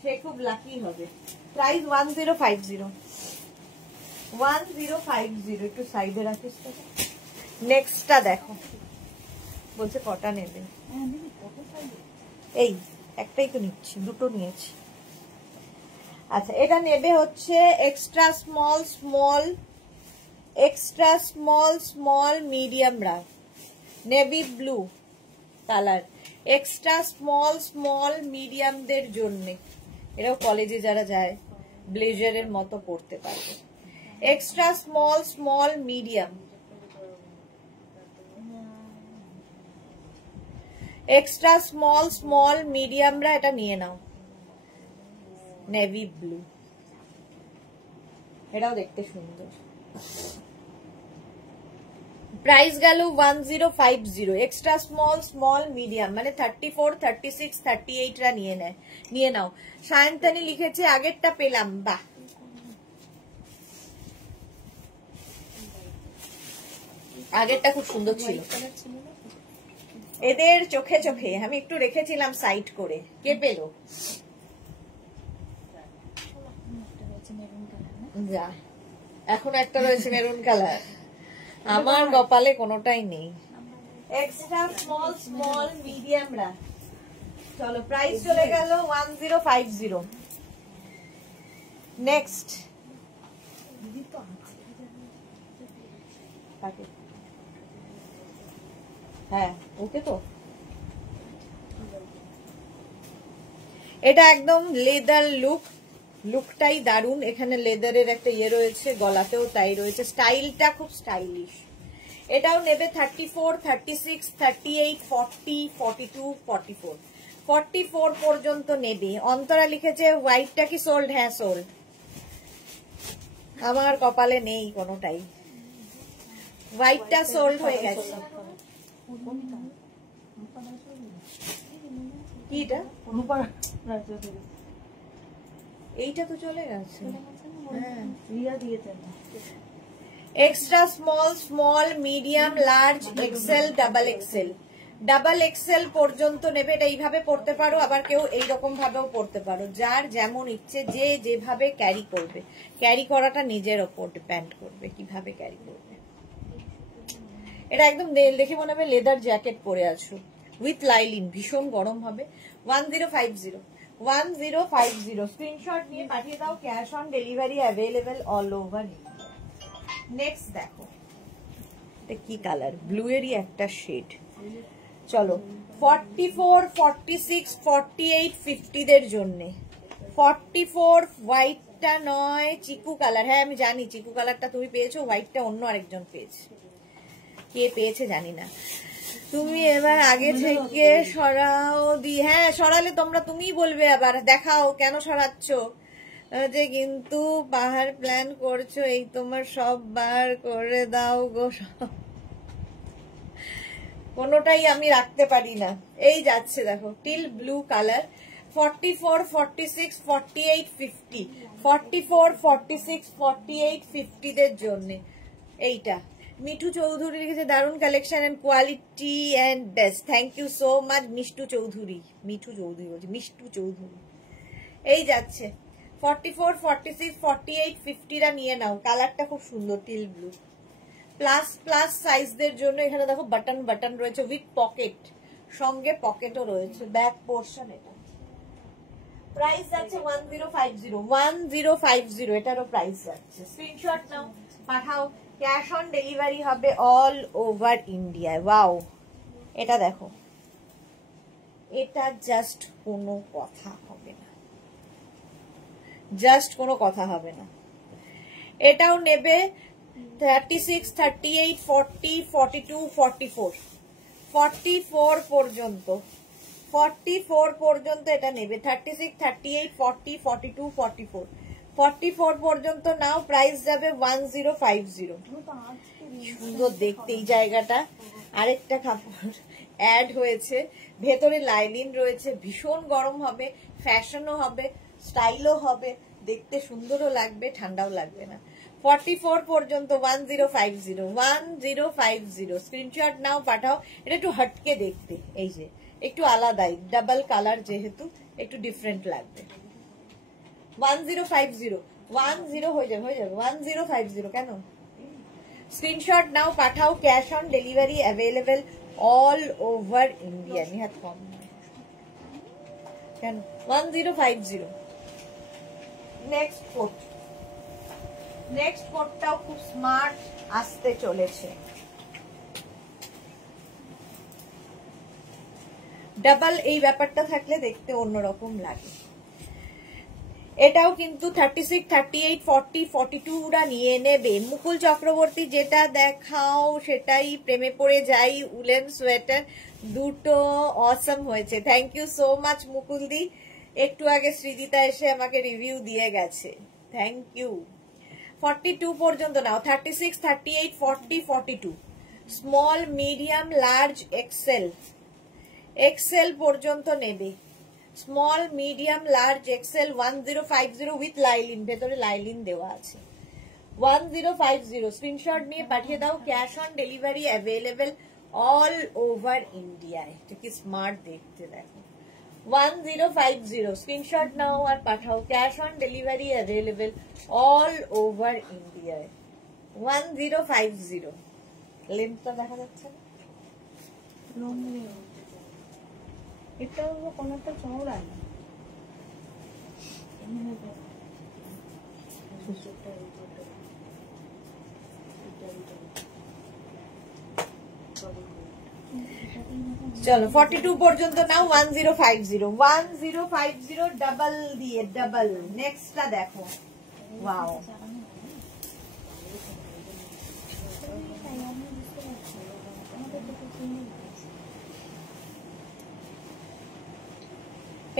সে খুব লাকি হবে। প্রাইস 1050। 1050 একটু সাইডে রাখিস তো। নেক্সটটা দেখো, বলছে কটা নেবে, এই একটাই তো নিচ্ছি, দুটো নিয়েছি। আচ্ছা এটা নেবে হচ্ছে extra small small, extra small small medium রা, navy blue colour, extra small small মিডিয়ামদের জন্য। এরাও কলেজে যারা যায় ব্লেজারের মতো পড়তে পারবে। Extra small small medium, extra small small মিডিয়ামরা এটা নিয়ে নাও, নেভি ব্লু। এটাও দেখতে সুন্দর। প্রাইস গেল 1050। এক্সট্রা স্মল স্মল মিডিয়াম মানে 34, 36, 38 রা নিয়ে নাও। সায়ন্তানি লিখেছে আগেরটা পেলাম, বাহ। আগেরটা খুব সুন্দর ছিল। এদের চোখে চোখে আমি একটু রেখেছিলাম সাইড করে, কে পেল? যা, এখন একটা রয়েছে মেরুন কালার, আমার কপালে কোনোটাই নেই। এক্সট্রা স্মল স্মল মিডিয়াম রা, চলো প্রাইস চলে গেল 1050। নেক্সট হ্যাঁ ওকে তো এটা একদম লেদার লুকটাই দারুন। এখানে লেদারের একটা ইয়ে রয়েছে, গলাতেও তাই রয়েছে, স্টাইলটা খুব স্টাইলিশ। এটাও নেবে 34, 36, 38, 40, 42, 44, 44 পর্যন্ত নেবে। অন্তরা লিখেছে হোয়াইটটা কি সোল্ড? হ্যাঁ সোল্ড, আমার কপালে নেই কোনোটাই, হোয়াইটটা সোল্ড হয়ে গেছে। কিটা? এইটা তো চলে গেছে। Extra small, small, medium, large, XL, double XL. Double XL পর্যন্ত নেবে। এটা এইভাবে পড়তে পারো, আবার কেউ এইরকম ভাবেও পড়তে পারো, যার যেমন ইচ্ছে, যে যেভাবে ক্যারি করবে। ক্যারি করাটা নিজের ওপর ডিপেন্ড করবে কিভাবে ক্যারি করবে। এটা একদম দেখে মনে হবে লেদার জ্যাকেট পরে আছো উইথ লাইলিন, ভীষণ গরম হবে। 1050, 1050 স্ক্রিনশট নিয়ে পাঠিয়ে দাও। Cash on delivery available all over India. Next দেখো, এটা কি কালার? ব্লু এরই একটা শেড। চলো 44, 46, 48, 50 দের জন্য। 44 হোয়াইটটা নয়, চিকু কালার। হ্যাঁ আমি জানি চিকু কালারটা তুমি পেয়েছো, হোয়াইটটা অন্য আরেকজন পেয়েছে। কে পেয়েছে জানি না। তুমি এবার আগে থেকে সরাও দি। হ্যাঁ সরালে তোমরা তুমিই বলবে, আবার দেখাও কেন সরাচ্ছ। যে কিন্তু পাহাড় প্ল্যান করছো, এই তোমার সব বার করে দাও গো সব। কোনোটাই আমি রাখতে পারি না। এই যাচ্ছে দেখো টিল ব্লু কালার। 44, 46, 48, 50, 44, 46, 48, 50 দের জন্য এইটা। মিঠু চৌধুরী লিখেছে দারুন collection and quality and best. Thank you so much Mishtu Chowdhury. Mithu Chowdhury বলছি, মিষ্টু চৌধুরী। এই যাচ্ছে 44, 46, 48, 50টা নিয়ে নাও। কালারটা খুব সুন্দর, টিল ব্লু। প্লাস প্লাস সাইজদের জন্য এখানে দেখো বাটন বাটন রয়েছে উইথ পকেট, সঙ্গে পকেটও রয়েছে, ব্যাক পোর্শন। এটা প্রাইস যাচ্ছে 1050, 1050 এটারও প্রাইস যাচ্ছে। স্ক্রিনশট নাও পাঠাও, ক্যাশ অন ডেলিভারি হবে অল ওভার ইন্ডিয়ায়। ওয়াও, এটা দেখো, এটা জাস্ট কোনো কথা হবে না, জাস্ট কোনো কথা হবে না। এটাও নেবে 36, 38, 40, 42, 44, 44 পর্যন্ত। 44 পর্যন্ত এটা নেবে। 36, 38, 40, 42, 44, 44 পর্যন্ত নাও। প্রাইস যাবে 1050। সুন্দর দেখতে এই জায়গাটা। আরেকটা কাপড় অ্যাড হয়েছে, ভেতরে লাইনিং রয়েছে, ভীষণ গরম হবে, ফ্যাশনও হবে, স্টাইলও হবে, দেখতে সুন্দরও লাগবে, ঠান্ডাও লাগবে না। 44 পর্যন্ত 1050, 1050 স্ক্রিনশট নাও পাঠাও। এটা একটু হটকে দেখতে, এই যে একটু আলাদাই, ডাবল কালার যেহেতু একটু ডিফারেন্ট লাগবে। 1050, 10 হয়ে যাবে 1050 কেন? স্ক্রিনশট নাও পাঠাও, cash on delivery available all over India. নিহাত কম কেন? 1050। নেক্সট কোট, নেক্সট কোটটাও খুব স্মার্ট আসতে চলেছে। ডাবল এই ব্যাপারটা থাকলে দেখতে অন্যরকম লাগে। এটাও কিন্তু 36, 38, 40, 42রা নিয়ে নেবে। মুকুল চক্রবর্তী যেটা দেখাও সেটাই প্রেমে পড়ে যাই। উলেন সোয়েটার দুটো অসম হয়েছে। থ্যাংক ইউ সো মাচ মুকুল দি। একটু আগে সৃজিতা এসে আমাকে রিভিউ দিয়ে গেছে, থ্যাংক ইউ। 42 পর্যন্ত নাও। 36, 38, 40, 42 small, medium, large, XL. XL পর্যন্ত নেবে। Small, medium, large, XL 1050 with lining, ভেতরে লাইলিন দেওয়া আছে। 1050 স্ক্রিনশট নিয়ে পাঠিয়ে দাও। Cash on delivery available all over ইন্ডিয়ায়। এটা কি স্মার্ট দেখতে দেখো। 1050 স্ক্রিনশট নাও আর পাঠাও। Cash on delivery available all over ইন্ডিয়ায়। 1050 লেন্থটা দেখা যাচ্ছে না? এটাও কোনো একটা চওড়া না, চলো 42 পর্যন্ত নাও। 1050 ডাবল দিয়ে ডাবল। নেক্সটটা দেখো, ওয়াও,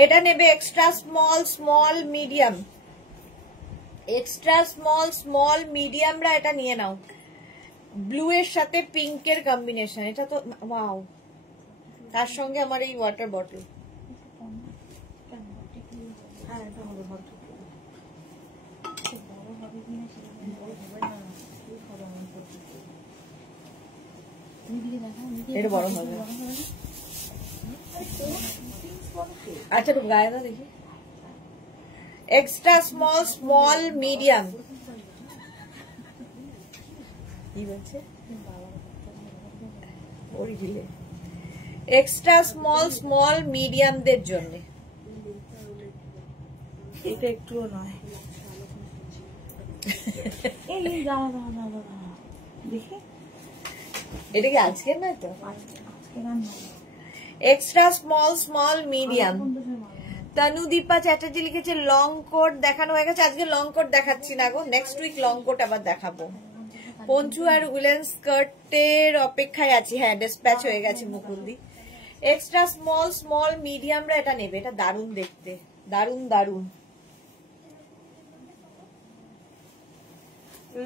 এটা নেবে extra small small medium, extra small small মিডিয়ামরা এটা নিয়ে নাও। ব্লু এর সাথে পিঙ্কের কম্বিনেশন, এটা তো ওয়াও। তার সঙ্গে আমার এই ওয়াটার বটল, এটা বড় হবে। আচ্ছা একটু গায়ে দাও দেখি। এক্সট্রা স্মল স্মল মিডিয়াম, কি বলছে ওরিজিলে? এক্সট্রা স্মল স্মল মিডিয়ামদের জন্য। এটা একটুও নয়। দেখি এটা কি আজকের নয় তো? Extra small small medium. Tanudipa Chatterjee লিখেছে লং কোট দেখানো হয়ে গেছে। আজকে লং কোট দেখাচ্ছি না গো, নেক্সট উইক লং কোট আবার দেখাবো। পঞ্চু আর উলেন স্কার্টের অপেক্ষায় আছি। হ্যাঁ, ডিসপ্যাচ হয়ে গেছে মুকুলদি। এক্সট্রা স্মল স্মল মিডিয়ামরা এটা নেবে, এটা দারুণ দেখতে, দারুণ দারুণ।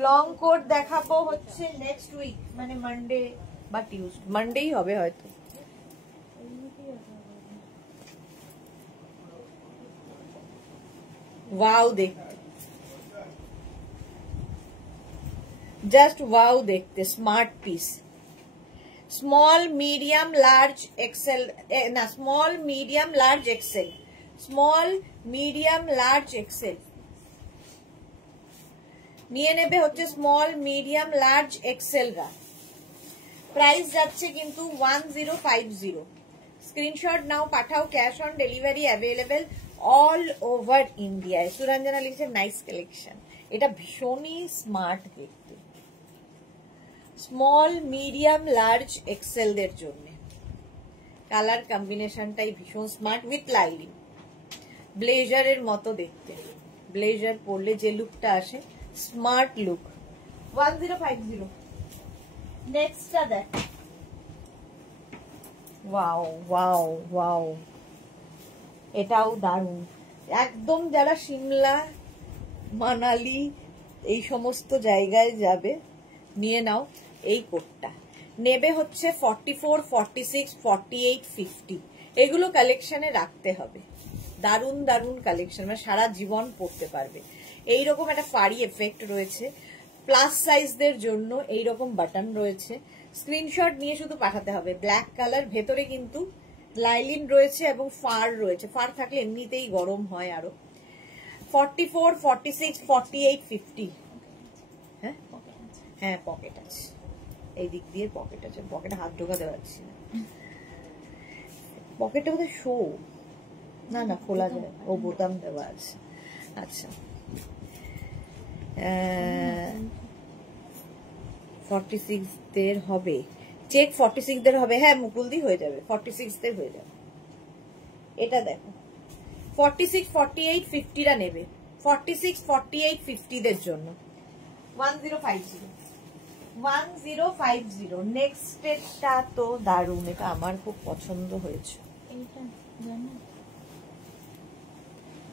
লং কোট দেখাবো হচ্ছে নেক্সট উইক, মানে মানডে বা টিউসডে, মানডেই হবে হয়তো। ওয়াও দেখতে, জাস্ট ওয়াও দেখতে, smart piece. Small medium large XL, না small medium large XL, small medium large XL নিয়ে নেবে হচ্ছে স্মল মিডিয়াম লার্জ এক্সেলরা। প্রাইস যাচ্ছে কিন্তু 1050। স্ক্রিনশট নাও, পাঠাও। Cash on delivery available all over ইন্ডিয়ায়। সুরঞ্জনা লিখছে নাইস কালেকশন। এটা ভীষণই স্মার্ট দেখতে, স্মল মিডিয়াম লার্জ এক্সেলদের জন্য। কালার কম্বিনেশনটাই ভীষণ স্মার্ট, উইথ লাইলিন। ব্লেজারের মতো দেখতে, ব্লেজার পরলে যে লুকটা আসে, স্মার্ট লুক। 1050। নেক্সটটা দেখ, ওয়াও ওয়াও ওয়াও, এটাও দারুণ একদম। যারা সিমলা মানালি এই সমস্ত জায়গায় যাবে নিয়ে নাও এই কোটটা। নেবে হচ্ছে 44, 46, 48, 50। এগুলো কালেকশনে রাখতে হবে। দারুণ দারুণ কালেকশন, মানে সারা জীবন পরতে পারবে। এইরকম একটা ফাড়ি এফেক্ট রয়েছে। প্লাস সাইজদের জন্য এইরকম বাটন রয়েছে। স্ক্রিনশট নিয়ে শুধু পাঠাতে হবে। ব্ল্যাক কালার, ভেতরে কিন্তু লাইলিন রয়েছে এবং ফার রয়েছে। ফার থাকলে এমনিতেই গরম হয় আরো। 44, 46, 48, 50। হ্যাঁ হ্যাঁ, পকেট আছে, এই দিক দিয়ে পকেট আছে। পকেটে হাত ঢোকাতে পারছি না, পকেটে বোধহয় শো, না না খোলা যায়, ও বোতাম দেওয়া আছে। আচ্ছা, 46 দের হবে, চেক 46 দের হবে। হ্যাঁ মুকুলদি হয়ে যাবে, 46 দের হয়ে যাবে। এটা দেখো 46, 48, 50রা নেবে। 46, 48, 50 দের জন্য 1050। 1050। নেক্সট এটা তো দারুণ, এটা আমার খুব পছন্দ হয়েছে।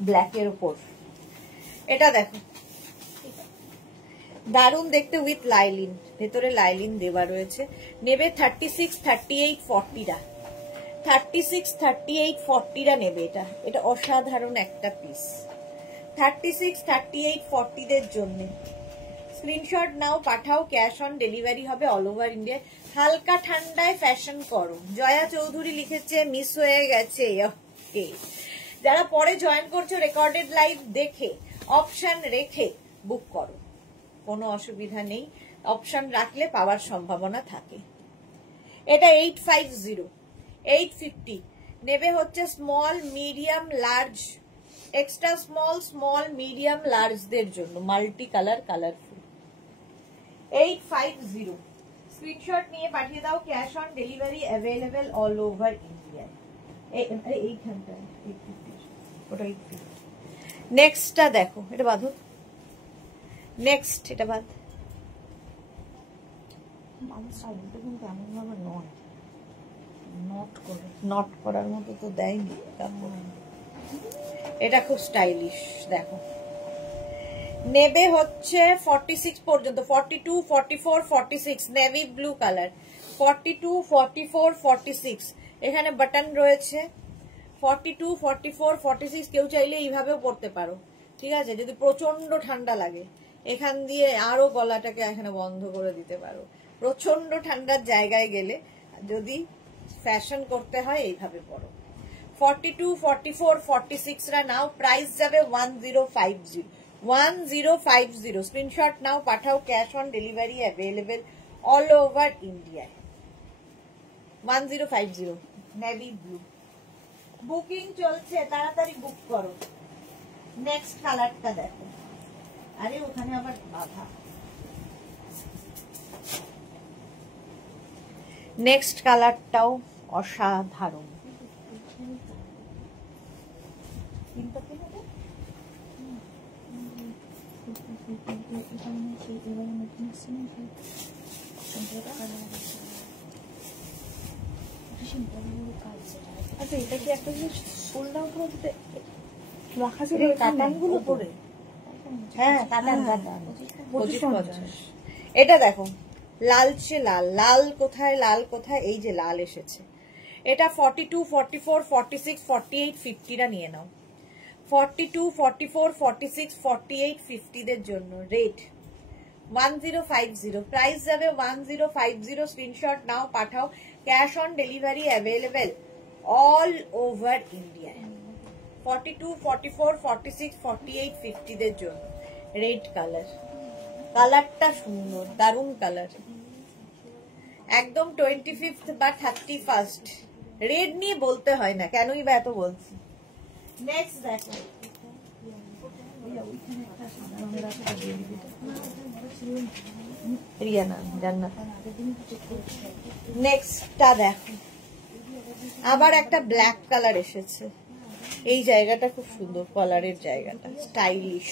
ব্ল্যাকের উপর এটা দেখো, দারুণ দেখতে, উইথ লাইলিন। ভেতরে লাইলিন দেওয়া রয়েছে। নেবে 36, 38, 40রা। 36, 38, 40রা নেবে এটা। এটা অসাধারণ একটা পিস। 36, 38, 40দের জন্য স্ক্রিনশট নাও, পাঠাও। ক্যাশ অন ডেলিভারি হবে অল ওভার ইন্ডিয়া। হালকা ঠান্ডায় ফ্যাশন করো। জয়া চৌধুরী লিখেছে মিস হয়ে গেছে। ওকে, যারা পরে জয়েন করছো রেকর্ডেড লাইভ দেখে অপশন রেখে বুক করো, কোনো অসুবিধা নেই। অপশন রাখলে পাওয়ার সম্ভাবনা থাকে। এটা 850, 850 নেবে হচ্ছে small medium large extra small, small, medium, লার্জদের জন্য মাল্টি কালার, কালারফুল। 850 স্ক্রিনশট নিয়ে পাঠিয়ে দাও। Cash on delivery available all over India. এইখানটায় ওটা 850। নেক্সটটা দেখো, এটা বাঁধো। নেক্সট এটা বাঁধ। নট করার মতো তো দেয়নি। এটা খুব স্টাইলিশ, দেখো। নেবে হচ্ছে 46 পর্যন্ত, 42, 44, 46 নেভি ব্লু কালার, 42, 44, 46 এখানে বাটন রয়েছে। 42, 44, 46 কেউ চাইলে এইভাবেও পড়তে পারো, ঠিক আছে? যদি প্রচন্ড ঠান্ডা লাগে এখান দিয়ে আরো গলাটাকে এখানে বন্ধ করে দিতে পারো। প্রচন্ড ঠান্ডার জায়গায় গেলে যদি ফ্যাশন করতে হয় এইভাবে পড়ো। 42, 44, 46 রা নাও। প্রাইস যাবে 1050। 1050 স্ক্রিনশট নাও, পাঠাও। Cash on delivery available all over ইন্ডিয়ায়। 1050 নেভি ব্লু। বুকিং চলছে, তাড়াতাড়ি বুক করো। নেক্সট কালারটা দেখো। আরে ওখানে আবার বাধা। নেক্সট কালারটাও অসাধারণ। আচ্ছা, এটা কি একটা জিনিস সোল্ড আউট হতে রাখা ছিল কাটানগুলো পরে? হ্যাঁ, কাটান। 25-50। এটা দেখো, লালচে লাল। লাল কোথায়, লাল কোথায়? এই যে লাল এসেছে। এটা 42, 44, 46, 48, 50 রা নিয়ে নাও। 42, 44, 46, 48, 50 দের জন্য রেট 1050। প্রাইস যাবে 1050। স্ক্রিনশট নাও, পাঠাও। Cash on delivery available all over India. 42, 44, 46, 48, 50 দের জন্য রেড কালার। কালারটা সুন্দর, দারুণ কালার। একদম 25 বা 31 রেড নিয়ে বলতে হয় না, কেনই বা এত বলছি। নেক্সট দেখো, রিয়ানা জান্নাত। নেক্সটটা দেখো, আবার একটা ব্ল্যাক কালার এসেছে। এই জায়গাটা খুব সুন্দর, কলারের জায়গাটা স্টাইলিশ।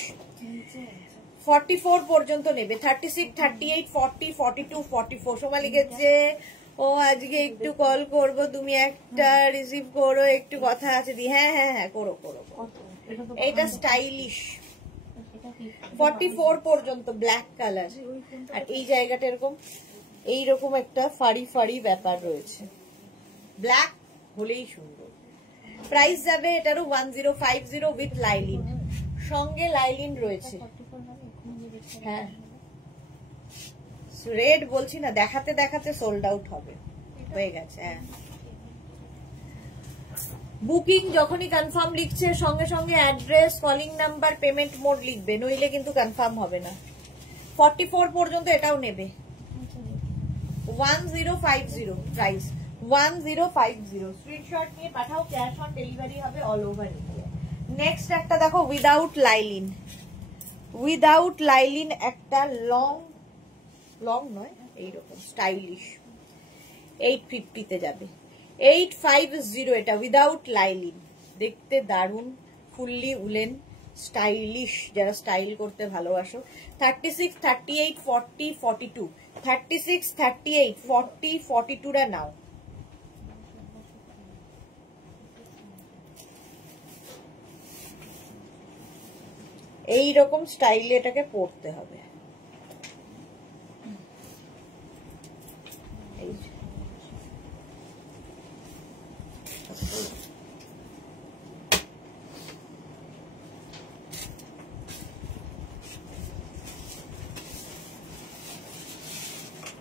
44 পর্যন্ত নেবে। 36, 38, 40, 42, 44 সময় লিখেছে ও আজকে একটু কল করব, তুমি একটা রিসিভ করো, একটু কথা আছে দি। হ্যাঁ হ্যাঁ হ্যাঁ, করো করো। এটা স্টাইলিশ। 44 পর্যন্ত ব্ল্যাক কালার। আর এই জায়গাটা এরকম, এইরকম একটা ফাড়ি ফাড়ি ব্যাপার রয়েছে। ব্ল্যাক হলেই সুন্দর। প্রাইস যাবে এটারও 1050 উইথ লাইলিন। সঙ্গে লাইলিন রয়েছে। হ্যাঁ, রেড বলছি না, দেখাতে দেখাতে সোল্ড আউট হবে, হয়ে গেছে। হ্যাঁ, বুকিং যখনই কনফার্ম লিখছে সঙ্গে সঙ্গে address, calling number, payment mode লিখবে, নইলে কিন্তু কনফার্ম হবে না। 44 পর্যন্ত এটাও নেবে। 1050 প্রাইস 1050। স্ক্রিনশট নিয়ে পাঠাও। ক্যাশ অন ডেলিভারি হবে অল ওভার ইন্ডিয়া। নেক্সট একটা দেখো, উইদাউট লাইলিন। উইদাউট লাইলিন একটা লং, লং নয়, এইরকম স্টাইলিশ। 850 তে যাবে। 850 এটা উইদাউট লাইলিন। দেখতে দারুণ, ফুললি উলেন, স্টাইলিশ, যারা স্টাইল করতে ভালোবাসো। 36, 38, 40, 42। 36, 38, 40, 42 রা নাও। এইরকম স্টাইলে এটাকে পরতে হবে।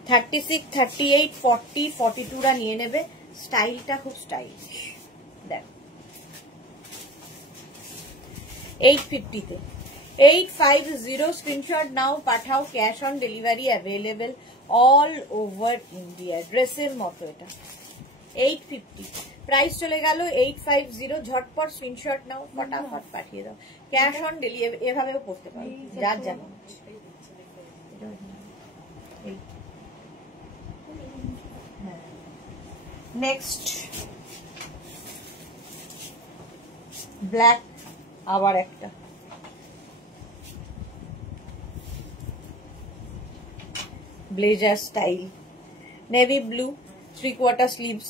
থার্টি সিক্স, 38, 40, 42 রা নিয়ে নেবে। স্টাইলটা খুব স্টাইলিশ। দেখো 850 তে। 850 স্ক্রিনশট নাও, পাঠাও। Cash on delivery available all over India. ড্রেসের মতো এটা, 850 প্রাইস চলে গেল 850। ঝটপট স্ক্রিনশট নাও, ফটাফট পাঠিয়ে দাও। ক্যাশ অন ডেলিভারি এভাবেও করতে পারো, যার যেমন। নেক্সট ব্ল্যাক, আবার একটা blazer style, navy blue, 3/4 sleeves,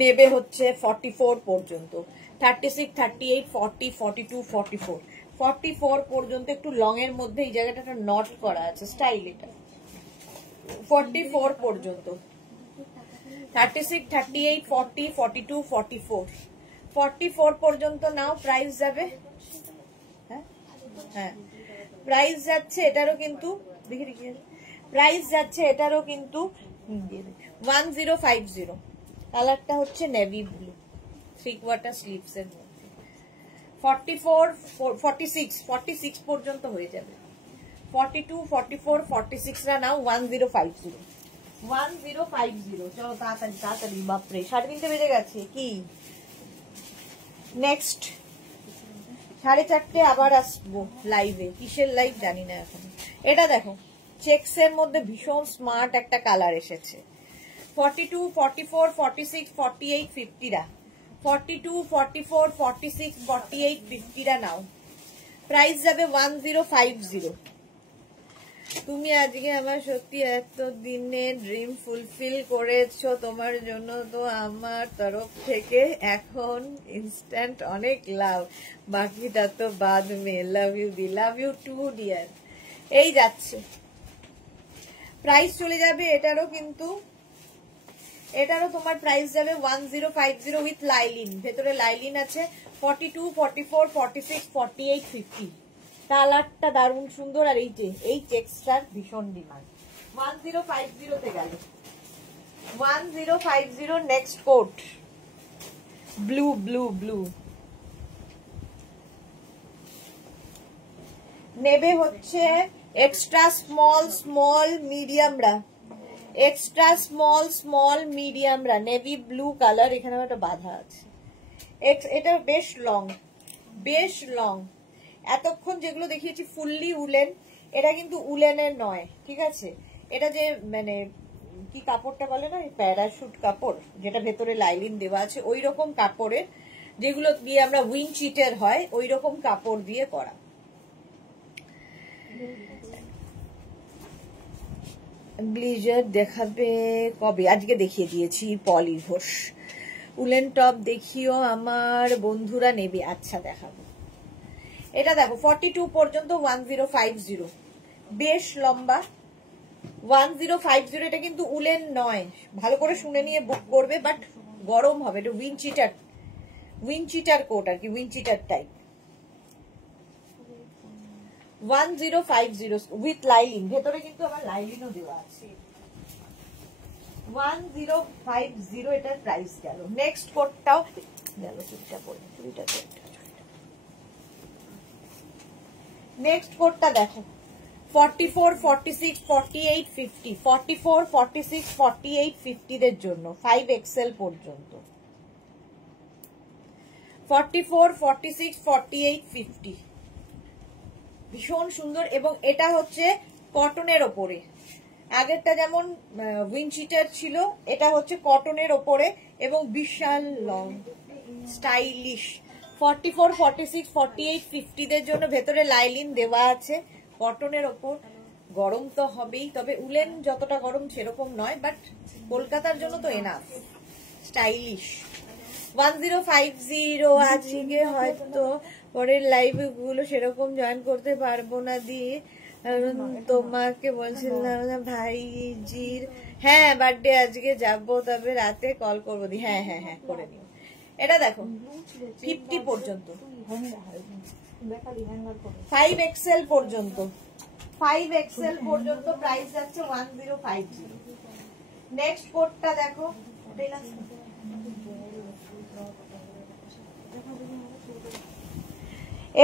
নেবে হচ্ছে 44 পর্যন্ত, 36, 38, 40, 42, 44, 44 পর্যন্ত। একটু লং এর মধ্যে এই জায়গাটা একটা নট করা আছে, স্টাইল এটা। 44 পর্যন্ত, 36, 38, 40, 42, 44, 44 পর্যন্ত নাও। প্রাইস যাবে, হ্যাঁ প্রাইস যাচ্ছে এটারও কিন্তু, দেখি দেখি, প্রাইস যাচ্ছে এটারও কিন্তু 1050। কালারটা হচ্ছে নেভি ব্লু, 3/4 স্লিভস এর মধ্যে। 44, 46, 46 পর্যন্ত হয়ে যাবে। 42, 44, 46 রা নাও 1050, 1050। চলো তাড়াতাড়ি তাড়াতাড়ি, বাপরে 3:30 বেজে গেছে কি। নেক্সট 4:30 আবার আসবো লাইভে, কিসের লাইভ জানি না এখন। এটা দেখো, চেক্স এর মধ্যে ভীষণ স্মার্ট একটা কালার এসেছে। 42, 44, 46, 48, 50 রা, 42, 44, 46, 48, 50 রা নাও। প্রাইস যাবে 1050। তুমি আজকে আমার সত্যি এত দিনে ড্রিম ফুলফিল করেছো, তোমার জন্য তো আমার তরফ থেকে এখন ইনস্ট্যান্ট অনেক লাভ, বাকিটা তো বাদ মে। লাভ ইউ দি, লাভ ইউ টু ডিয়ার। এই যাচ্ছে, প্রাইস চলে যাবে এটারও কিন্তু, এটারও তোমার প্রাইস যাবে 1050 উইথ লাইলিন, ভেতরে লাইলিন আছে। 42, 44, 46, 48, 50। কালারটা দারুণ সুন্দর, আর এই যে এই চেক্সটার ভীষণ ডিমান্ড। 1050 তে গেল, 1050। Next coat blue, blue blue, নেবে হচ্ছে এক্সট্রা স্মল স্মল মিডিয়ামরা, এক্সট্রা স্মল স্মল মিডিয়ামরা, নেভি ব্লু কালার। এখানে একটা বাধা আছে, এটা বেশ লং, বেশ লং। এতক্ষণ যেগুলো দেখিয়েছি ফুললি উলেন, এটা কিন্তু উলেনের নয়, ঠিক আছে। এটা যে মানে কি কাপড়টা বলে না, প্যারাশুট কাপড়, যেটা ভেতরে লাইলিন দেওয়া আছে, ওই রকম কাপড়ের, যেগুলো দিয়ে আমরা উইং চিটের হয়, ওই রকম কাপড় দিয়ে করা। ব্লেজার দেখাবে কবে? আজকে দেখিয়ে দিয়েছি, পলি ঘোষ। উলেন টপ দেখিও আমার বন্ধুরা নেবে, আচ্ছা দেখাবো। এটা দেখো 42 পর্যন্ত 1050, বেশ লম্বা 1050। এটা কিন্তু উলেন নয়, ভালো করে শুনে নিয়ে বুক করবে, বাট গরম হবে। এটা উইং চিটার কোট আর কি, wing cheater type. 1050 with lining, ভেতরে কিন্তু আবার লাইলিনও দেওয়া আছে। 1050 এটার প্রাইস গেল। নেক্সট কোটটাও গেল, চুড়িটা পরে, চুড়িটা। নেক্সট কোটটা দেখো, 44, 46, 48, 50, 44, 46, 48, 50 দের জন্য 5XL পর্যন্ত। 44, 46, 48, 50 ভীষণ সুন্দর। এবং এটা হচ্ছে কটনের ওপরে, আগেরটা যেমন উইনচিটার ছিল, এটা হচ্ছে কটনের ওপরে এবং বিশাল লং, স্টাইলিশ। 44, 46, 48, 50 দের জন্য ভেতরে লাইলিন দেওয়া আছে, কটনের ওপর। গরম তো হবেই, তবে উলেন যতটা গরম সেরকম নয়, বাট কলকাতার জন্য তো এনাফ, স্টাইলিশ। 1050। আজকে হয়তো পরের লাইভ গুলো সেরকম জয়েন করতে পারবো না দিয়ে, তোমাকে বলছিলাম না ভাইজির, হ্যাঁ বার্থডে আজকে যাবো, তবে রাতে কল করবো দি। হ্যাঁ হ্যাঁ হ্যাঁ করে নিও। এটা দেখো 50 পর্যন্ত, 5XL পর্যন্ত, 5XL পর্যন্ত প্রাইস যাচ্ছে 1050। নেক্সট কোটটা দেখো,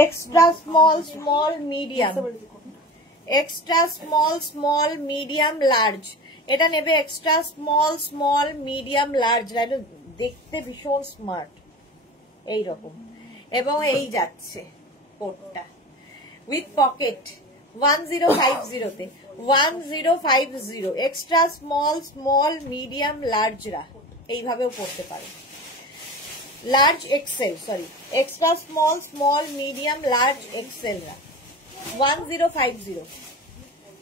extra small small medium, extra small small medium large. এটা নেবে extra small, small, medium, large, দেখতে ভীষণ স্মার্ট এইরকম। এবং এই যাচ্ছে কোটটা উইথ পকেট 1050 তে 1050 এক্সট্রা স্মল, স্মল, মিডিয়াম, লার্জরা এইভাবেও পড়তে পারে। Large XL, sorry, extra small, small, medium, large, এক্সেলরা 1050।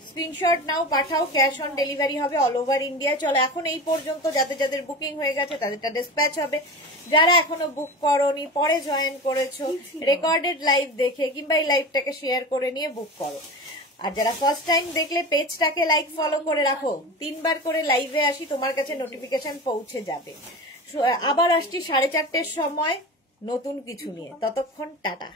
স্ক্রিনশট নাও, পাঠাও, ক্যাশ অন ডেলিভারি হবে অল ওভার ইন্ডিয়া। চলো এখন এই পর্যন্ত, যাদের যাদের বুকিং হয়ে গেছে তাদেরটা ডিসপ্যাচ হবে। যারা এখনো বুক করোনি, পরে জয়েন করেছো, রেকর্ডেড লাইভ দেখে কিংবা এই লাইভটাকে শেয়ার করে নিয়ে বুক করো। আর যারা ফার্স্ট টাইম দেখলে পেজটাকে লাইক ফলো করে রাখো, 3 বার করে লাইভে আসি, তোমার কাছে নোটিফিকেশন পৌঁছে যাবে। আবার আসছি 4:30টার সময় নতুন কিছু নিয়ে। ততক্ষণ টাটা।